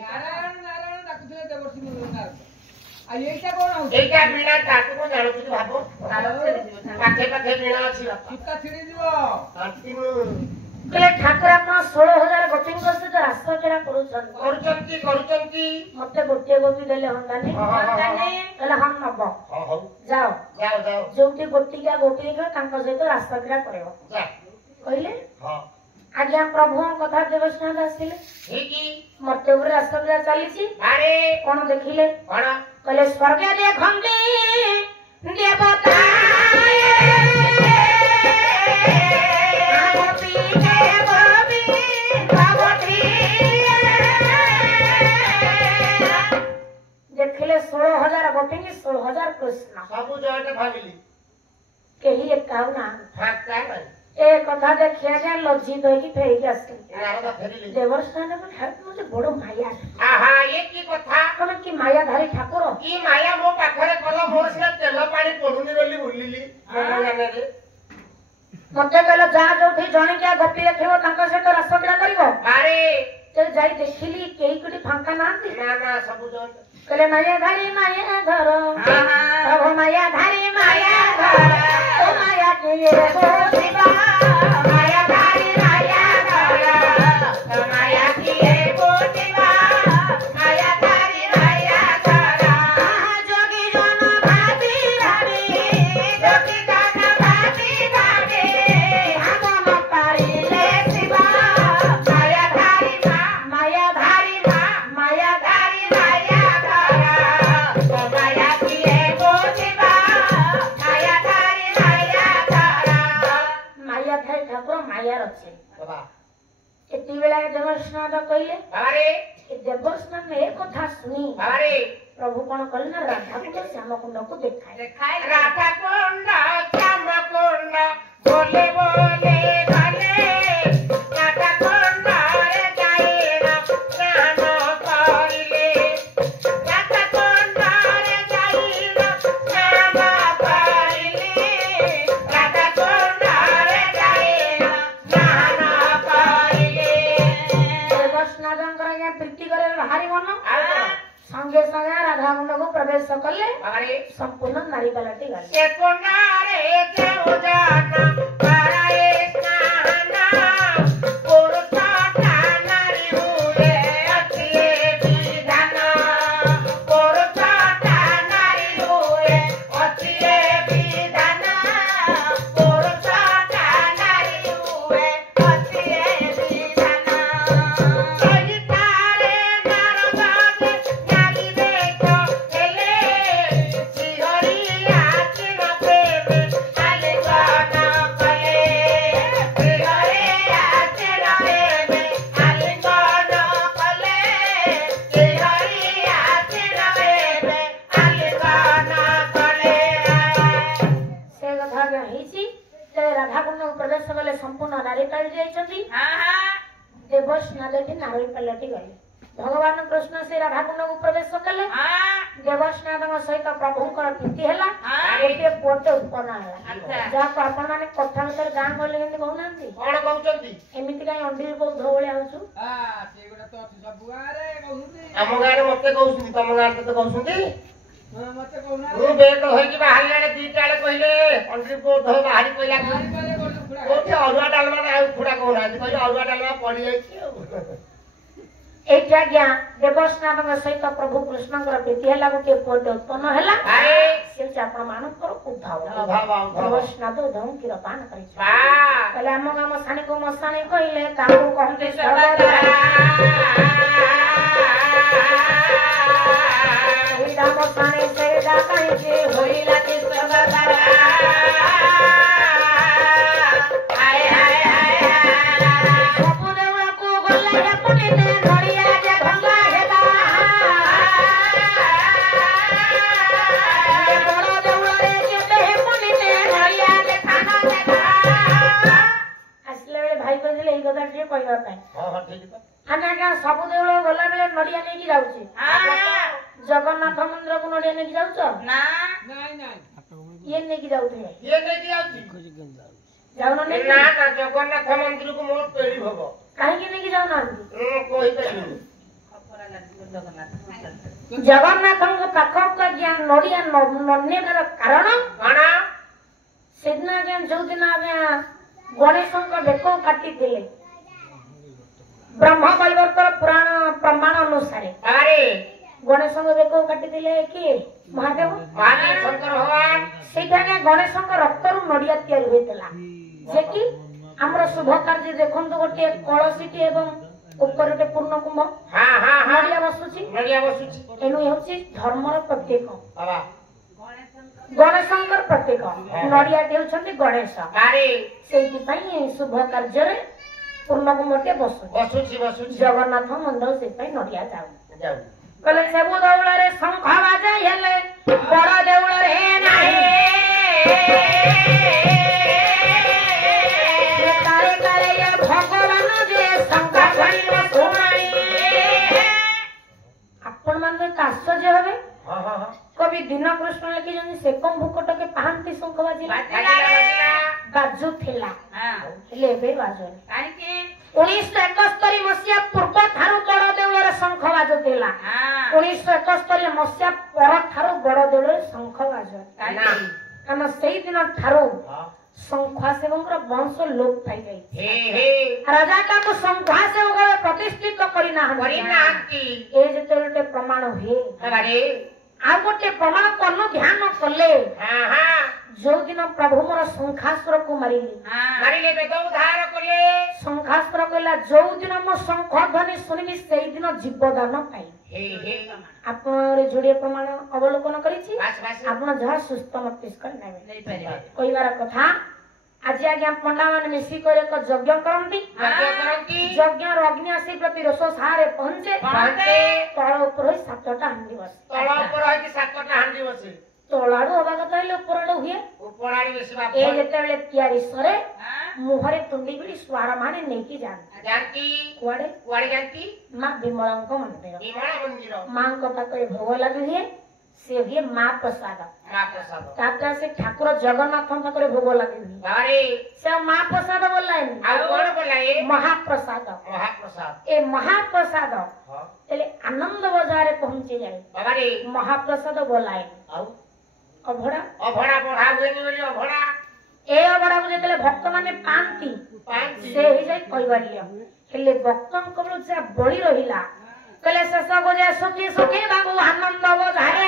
ନାରାୟଣ ଡାକୁଥିଲେ ଦେବର୍ଷି ନାରଦ ଆଉ ଏଇଟା କଣ ହଉଛି ଏଇଟା ବୀଣା ତାକୁ ମୁଁ ଜାଣୁଛି ଭାବ ପାଖେ ପାଖେ ବୀଣା ଅଛି ସୂତା ଛିଡିଯିବ କହିଲେ ଠାକୁର ଆପଣ 16,000 ଗୋପୀଙ୍କ ସହିତ ରାସକ୍ରୀଡ଼ା କରୁଛନ୍ତି ମତେ ଗୋଟିଏ ଗୋପୀ ଦେଲେ ହନ୍ତାନି କହିଲେ ହଁ ନବ ଯାଅ जाओ जोटी गोटिका गोपी देखो तांको सहित रास्ता क्रिया करियो जा कहले हां आज्ञा प्रभु कथा देवस्नाथ आसिले ठीक मते ऊपर रास्ता क्रिया चलीसी अरे कोन देखिले कोन कहले स्वर्ग देखंती देवता देखिले 16,000 गोपी 16,000 कृष्ण सब जयटे भागिली केही एकाउना फाटा नहीं ए कथा देखिया जे लज्जित होई कि फेई के आसे नारदा फेरिली देवस्नान में ठाकुर मुझे बड़ो माया आहा ये की कथा कोन की मायाधारी ठाकुर की माया मो पाखरे कल मोर से तेल पानी पडुनी बोली भूलिली मन जाने रे मते कहला जा जोठी जणी क्या गोपी देखिबो तांका से तो रास्ता क्रिया करिवो अरे ते जाई देखिली केही कोठी फांका नांती ना सब जयटे कहले मायाधारी माया धर प्रभु मायाधारी माया धर ओ माया के ये गोपिका मायाधारी माया धर ओ माया की ये गोपिका मायाधारी माया धर जोगी जन भाती रानी जोगी जन भाती रानी हम न पारिले शिवा मायाधारी मायाधारी मायाधारी माया धर ओ माया की ये गोपिका मायाधारी माया धर माया थाई ठाकुर माया रचे बाबा एति बेला देवस्नाथ कहले अरे ए देवस्नाथ में एक कथा सुनी अरे प्रभु कौन कल ना राधा को श्याम कुंड को देखाए राधा कुंड श्याम कुंड बोले बोले गले राधा कुंड रे जाइना स्नान करिले राधा कुंड रे जाइना स्नान करिले राधा कुंड रे जाइना स्नान करिले देवस्नाथ के प्रीति करे भारी मन संगे संगे राधा कुंड को प्रवेश कले अरे संपूर्ण नारी पलटी गले के कुंडारे देव जाना कराए स्नान पुरुषोत्ता नारी हुए अति विधान पुरुषोत्ता नारी हुए अति विधान पुरुषोत्ता नारी हुए अति विधान कई तारे नारद नारी देखो हेले सिहरिया चिन प्रेम आले गाना कले सिहरिया चिन प्रेम आले गाना कले सिहरिया चिन प्रेम आले गाना कले से कथा कहिछि ते राधा कुंड को प्रवेश कले संपूर्ण नारी पलटी जाइछथि देवस्नाथ के नारी पलटी गले भगवान कृष्ण से राधा कुंड को प्रवेश कले देवस्नाथ सहित प्रभुଙ୍କର प्रीति ହେଲା ଗୋଟିଏ ପୁଅଟେ ଉତ୍ପନ୍ନ ହେଲା ଯାହାକୁ ଆପଣ ମାନେ କଥା ଭିତରେ ଗାଁ ଗଲେ କେମିତି କହୁନାହାନ୍ତି କଣ କହୁଛନ୍ତି ଏମିତି କାଇଁ ଅଣ୍ଡିର କୋଉ ଧୋଉଳି ଆଉଛୁ ସେଗୁଡା ତ ଅଛି ସବୁ ଗାଁରେ କହୁଛନ୍ତି ଆମ ଗାଁରେ ମତେ କହୁଛନ୍ତି ତମ ଗାଁରେ ତ କହୁଛନ୍ତି ମତେ କହୁନାହାନ୍ତି ମୁଁ ବେକ ହୋଇକି ବାହାରିଲାଣି ଦିଟା ବେଳେ କହିଲେ ଅଣ୍ଡିର କୋଉ ଧୋ ବାହାରି କହିଲା କୋଉଠି ଅରୁଆ ଡାଲମା ନା ଆଉ ଉଖୁଡା କହୁନାହାନ୍ତି କହିଲେ ଅରୁଆ ଡାଲମା ପଡିଯାଇଛି ଆଉ ଏଇଠି ଆଜ୍ଞା ଦେବସ୍ନାଥଙ୍କ ସହିତ ପ୍ରଭୁ କୃଷ୍ଣଙ୍କର ପ୍ରୀତି ହେଲା ଗୋଟିଏ ପୁଅଟେ ଉତ୍ପନ୍ନ ହେଲା ସେ ହଉଛି ଆପଣ ମାନଙ୍କର ଉଦ୍ଧବ ଦେବସ୍ନାଥ ଉଦ୍ଧବ କ୍ଷୀର ପାନ କରିଛି କହିଲେ ଆମ ଗାଁ ମଶାଣୀକୁ ମଶାଣୀ କହିଲେ ତାଙ୍କୁ କହନ୍ତି ସେଇଟା ମଶାଣୀ ସେଇଟା କାହିଁକି ହୋଇଲା କି ସଦାଚାର ସବୁ ଦେଉଳକୁ ଗଲେ ପୁଣିତେ ଧରିଆ ଯେ ଭଙ୍ଗା ହେଲା ବଡ଼ ଦେଉଳରେ କେବେ ପୁଣିତେ ଧରିଆ ଯେ ଖାନା ଦେଲା ଆସିଲା ବେଳେ ଭାଇ କହିଥିଲେ ଏଇ କଥା ଟିକେ କହିବା ପାଇଁ ଆମେ ଆଜ୍ଞା ସବୁ ଦେଉଳ ଗଲା ବେଳେ ନଡିଆ ନେଇକି ଯାଉଛି ଜଗନ୍ନାଥ ମନ୍ଦିରକୁ ନଡିଆ ନେଇକି ଯାଉଛ ଇଏ ନେଇକି ଯାଉଥିଲେ ଯାଉନ ଜଗନ୍ନାଥ ମନ୍ଦିରକୁ ମୋର ପେଳି ହବ କାହିଁକି ନେଇକି ଯାଉନାହାନ୍ତି କହିପାରିବିନି ଜଗନ୍ନାଥଙ୍କ ପାଖକୁ ଆଜ୍ଞା ନଡିଆ ନେବାର କାରଣ କଣ ସେଦିନ ଆଜ୍ଞା ଯୋଉଦିନ ଆଜ୍ଞା ଗଣେଶଙ୍କ ବେକ କାଟିଥିଲେ ବ୍ରହ୍ମ ବୈବର୍ତ୍ତର ପୁରାଣ ପ୍ରମାଣ ଅନୁସାରେ ଗଣେଶଙ୍କ ବେକ କାଟିଥିଲେ କିଏ? ମହାଦେବ। ମହାଦେବ ଶଙ୍କର ଭଗବାନ ସେଇଟା ଗଣେଶଙ୍କ ରକ୍ତରୁ ନଡିଆ ତିଆରି ହୋଇଥିଲା ଯେ କି ଆମର ଶୁଭ କାର୍ଯ୍ୟ ଦେଖନ୍ତୁ ଗୋଟିଏ କଳସୀଟି ଏବଂ ଉପରେ ଗୋଟେ ପୂର୍ଣ୍ଣ କୁମ୍ଭ ନଡିଆ ବସୁଛି ଏଣୁ ହେଉଛି ଧର୍ମର ପ୍ରତୀକ ଗଣେଶଙ୍କର ପ୍ରତୀକ ନଡିଆଟି ହେଉଛନ୍ତି ଗଣେଶ ସେଇଥିପାଇଁ ଶୁଭ କାର୍ଯ୍ୟରେ ପୂର୍ଣ୍ଣ କୁମ୍ଭଟିଏ ବସୁଛି ଜଗନ୍ନାଥ ମନ୍ଦିର ସେଇଥିପାଇଁ ନଡିଆ ଯାଉ କହିଲେ ସବୁ ଦେଉଳରେ ଶଙ୍ଖ ବାଜା ହେଲେ ବଡ ଦେଉଳରେ ନାହିଁ ଭଗବାନ ଯେ ଶଙ୍ଖ ଆପଣ ମାନେ ଆଶ୍ଚର୍ଯ୍ୟ ହେବେ କବି ଦୀନକୃଷ୍ଣ ଲେଖିଛନ୍ତି ସେ କମ ଭୁକଟକେ ପାହାନ୍ତି ଶଙ୍ଖ ବାଜିଲା ବାଜୁଥିଲା ହେଲେ ଏବେ ବାଜୁନି 1971 ମସିହା ପୂର୍ବ ଠାରୁ ବଡ ଦେଉଳରେ ଶଙ୍ଖ ବାଜୁଥିଲା 1971 ମସିହା ପର ଠାରୁ ବଡ ଦେଉଳରେ ଶଙ୍ଖ ବାଜୁନି କାରଣ ସେଇଦିନ ଠାରୁ ଶଙ୍ଖାସେବଙ୍କର ବଂଶ ଲୋପ ପାଇଯାଇଛି ରାଜା ତାଙ୍କୁ ଶଙ୍ଖାସେବକ ପ୍ରତିଷ୍ଠିତ କରିନାହାନ୍ତି ଏ ଯେତେବେଳେ ପ୍ରମାଣ ହୁଏ ଆଉ ଗୋଟେ ପ୍ରମାଣ କର୍ଣ୍ଣ ଧ୍ୟାନ କଲେ ଯୋଉ ଦିନ ପ୍ରଭୁ ମୋର ଶଙ୍ଖାସୁରକୁ ମାରିଲେ ଶଙ୍ଖାସୁର କହିଲା ଯୋଉ ଦିନ ମୁଁ ଶଙ୍ଖ ଧ୍ୱନି ଶୁଣିବି ସେଇଦିନ ଜୀବଦାନ ପାଇବି ଆପଣ ଯୋଡିଏ ପ୍ରମାଣ ଅବଲୋକନ କରିଛି ଆପଣ ଯାହା ସୁସ୍ଥ ମସ୍ତିଷ୍କ ନେବେ କହିବାର କଥା ଆଜି ଆଜ୍ଞା ପଣ୍ଡା ମାନେ ମିଶିକରି ଏକ ଯଜ୍ଞ କରନ୍ତି ଯଜ୍ଞର ଅଗ୍ନି ଆସି ପ୍ରତି ରୋଷ ସାରେ ପହଞ୍ଚେ ତଳ ଉପରେ 7ଟା ହାଣ୍ଡି ବସେ ତଳାଡୁ ହବା କଥା ହେଲେ ଉପରାଡୁ ହୁଏ ଏ ଯେତେବେଳେ ତିଆରି ସରେ ମୁହଁରେ ତୁଣ୍ଡି ବିଡ଼ି ସ୍ୱାର ମାନେ ନେଇକି ଯାଆନ୍ତି କୁଆଡେ ଯାଆନ୍ତି ମା ବିମଳାଙ୍କ ମନ୍ଦିର ମାଙ୍କ ପାଖରେ ଭୋଗ ଲାଗି ହୁଏ ସେ ହୁଏ ମା ପ୍ରସାଦ ତାପରେ ସେ ଠାକୁର ଜଗନ୍ନାଥଙ୍କ ପାଖରେ ଭୋଗ ଲାଗି ହୁଏ ସେ ମା ପ୍ରସାଦ ବୋଲାଏନି ମହାପ୍ରସାଦ ଏ ମହାପ୍ରସାଦ ହେଲେ ଆନନ୍ଦ ବଜାରରେ ପହଞ୍ଚି ଯାଏ ମହାପ୍ରସାଦ ବୋଲାଏନି ଅଭଡ଼ା ଏ ଅଭଡ଼ାକୁ ଯେତେବେଳେ ଭକ୍ତ ମାନେ ପାଆନ୍ତି ସେ ହେଇଯାଏ କୈବଲ୍ୟ ହେଲେ ଭକ୍ତଙ୍କ ବେଳୁ ଯାହା ବଳି ରହିଲା କହିଲେ ଶେଷକୁ ଯେ ସୁଖୀ ସୁଖୀ ବାବୁ ଆନନ୍ଦ ବଜାରେ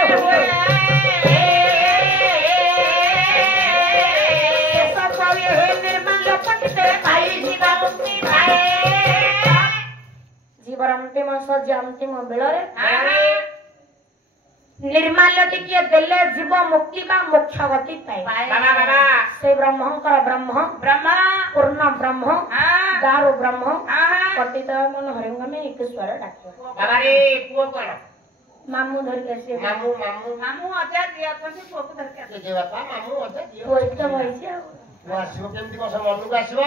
ଜୀବର ଅନ୍ତିମ ସଜ୍ଜା ଅନ୍ତିମ ବେଳରେ ନିର୍ମାଲ୍ୟ ଟିକିଏ ଦେଲେ ଜୀବ ମୁକ୍ତି ବା ମୋକ୍ଷ ଗତି ପାଏ ସେ ବ୍ରହ୍ମଙ୍କର ବ୍ରହ୍ମ ପୂର୍ଣ୍ଣ ବ୍ରହ୍ମ ଦାରୁ ବ୍ରହ୍ମ ପତିତ ମନ ହରିଙ୍ଗମେ ଈଶ୍ୱର ଡାକିବ ମାମୁଁ ଧରିକି ଆସିବେ ମାମୁଁ ଅଜା ଯିଏ ଅଛନ୍ତି ପୁଅକୁ ଧରିକି ଆସିବେ ପୁଅ ତ ବଇଛି ଆଉ ଆସିବ କେମିତି କଣ ମନକୁ ଆସିବ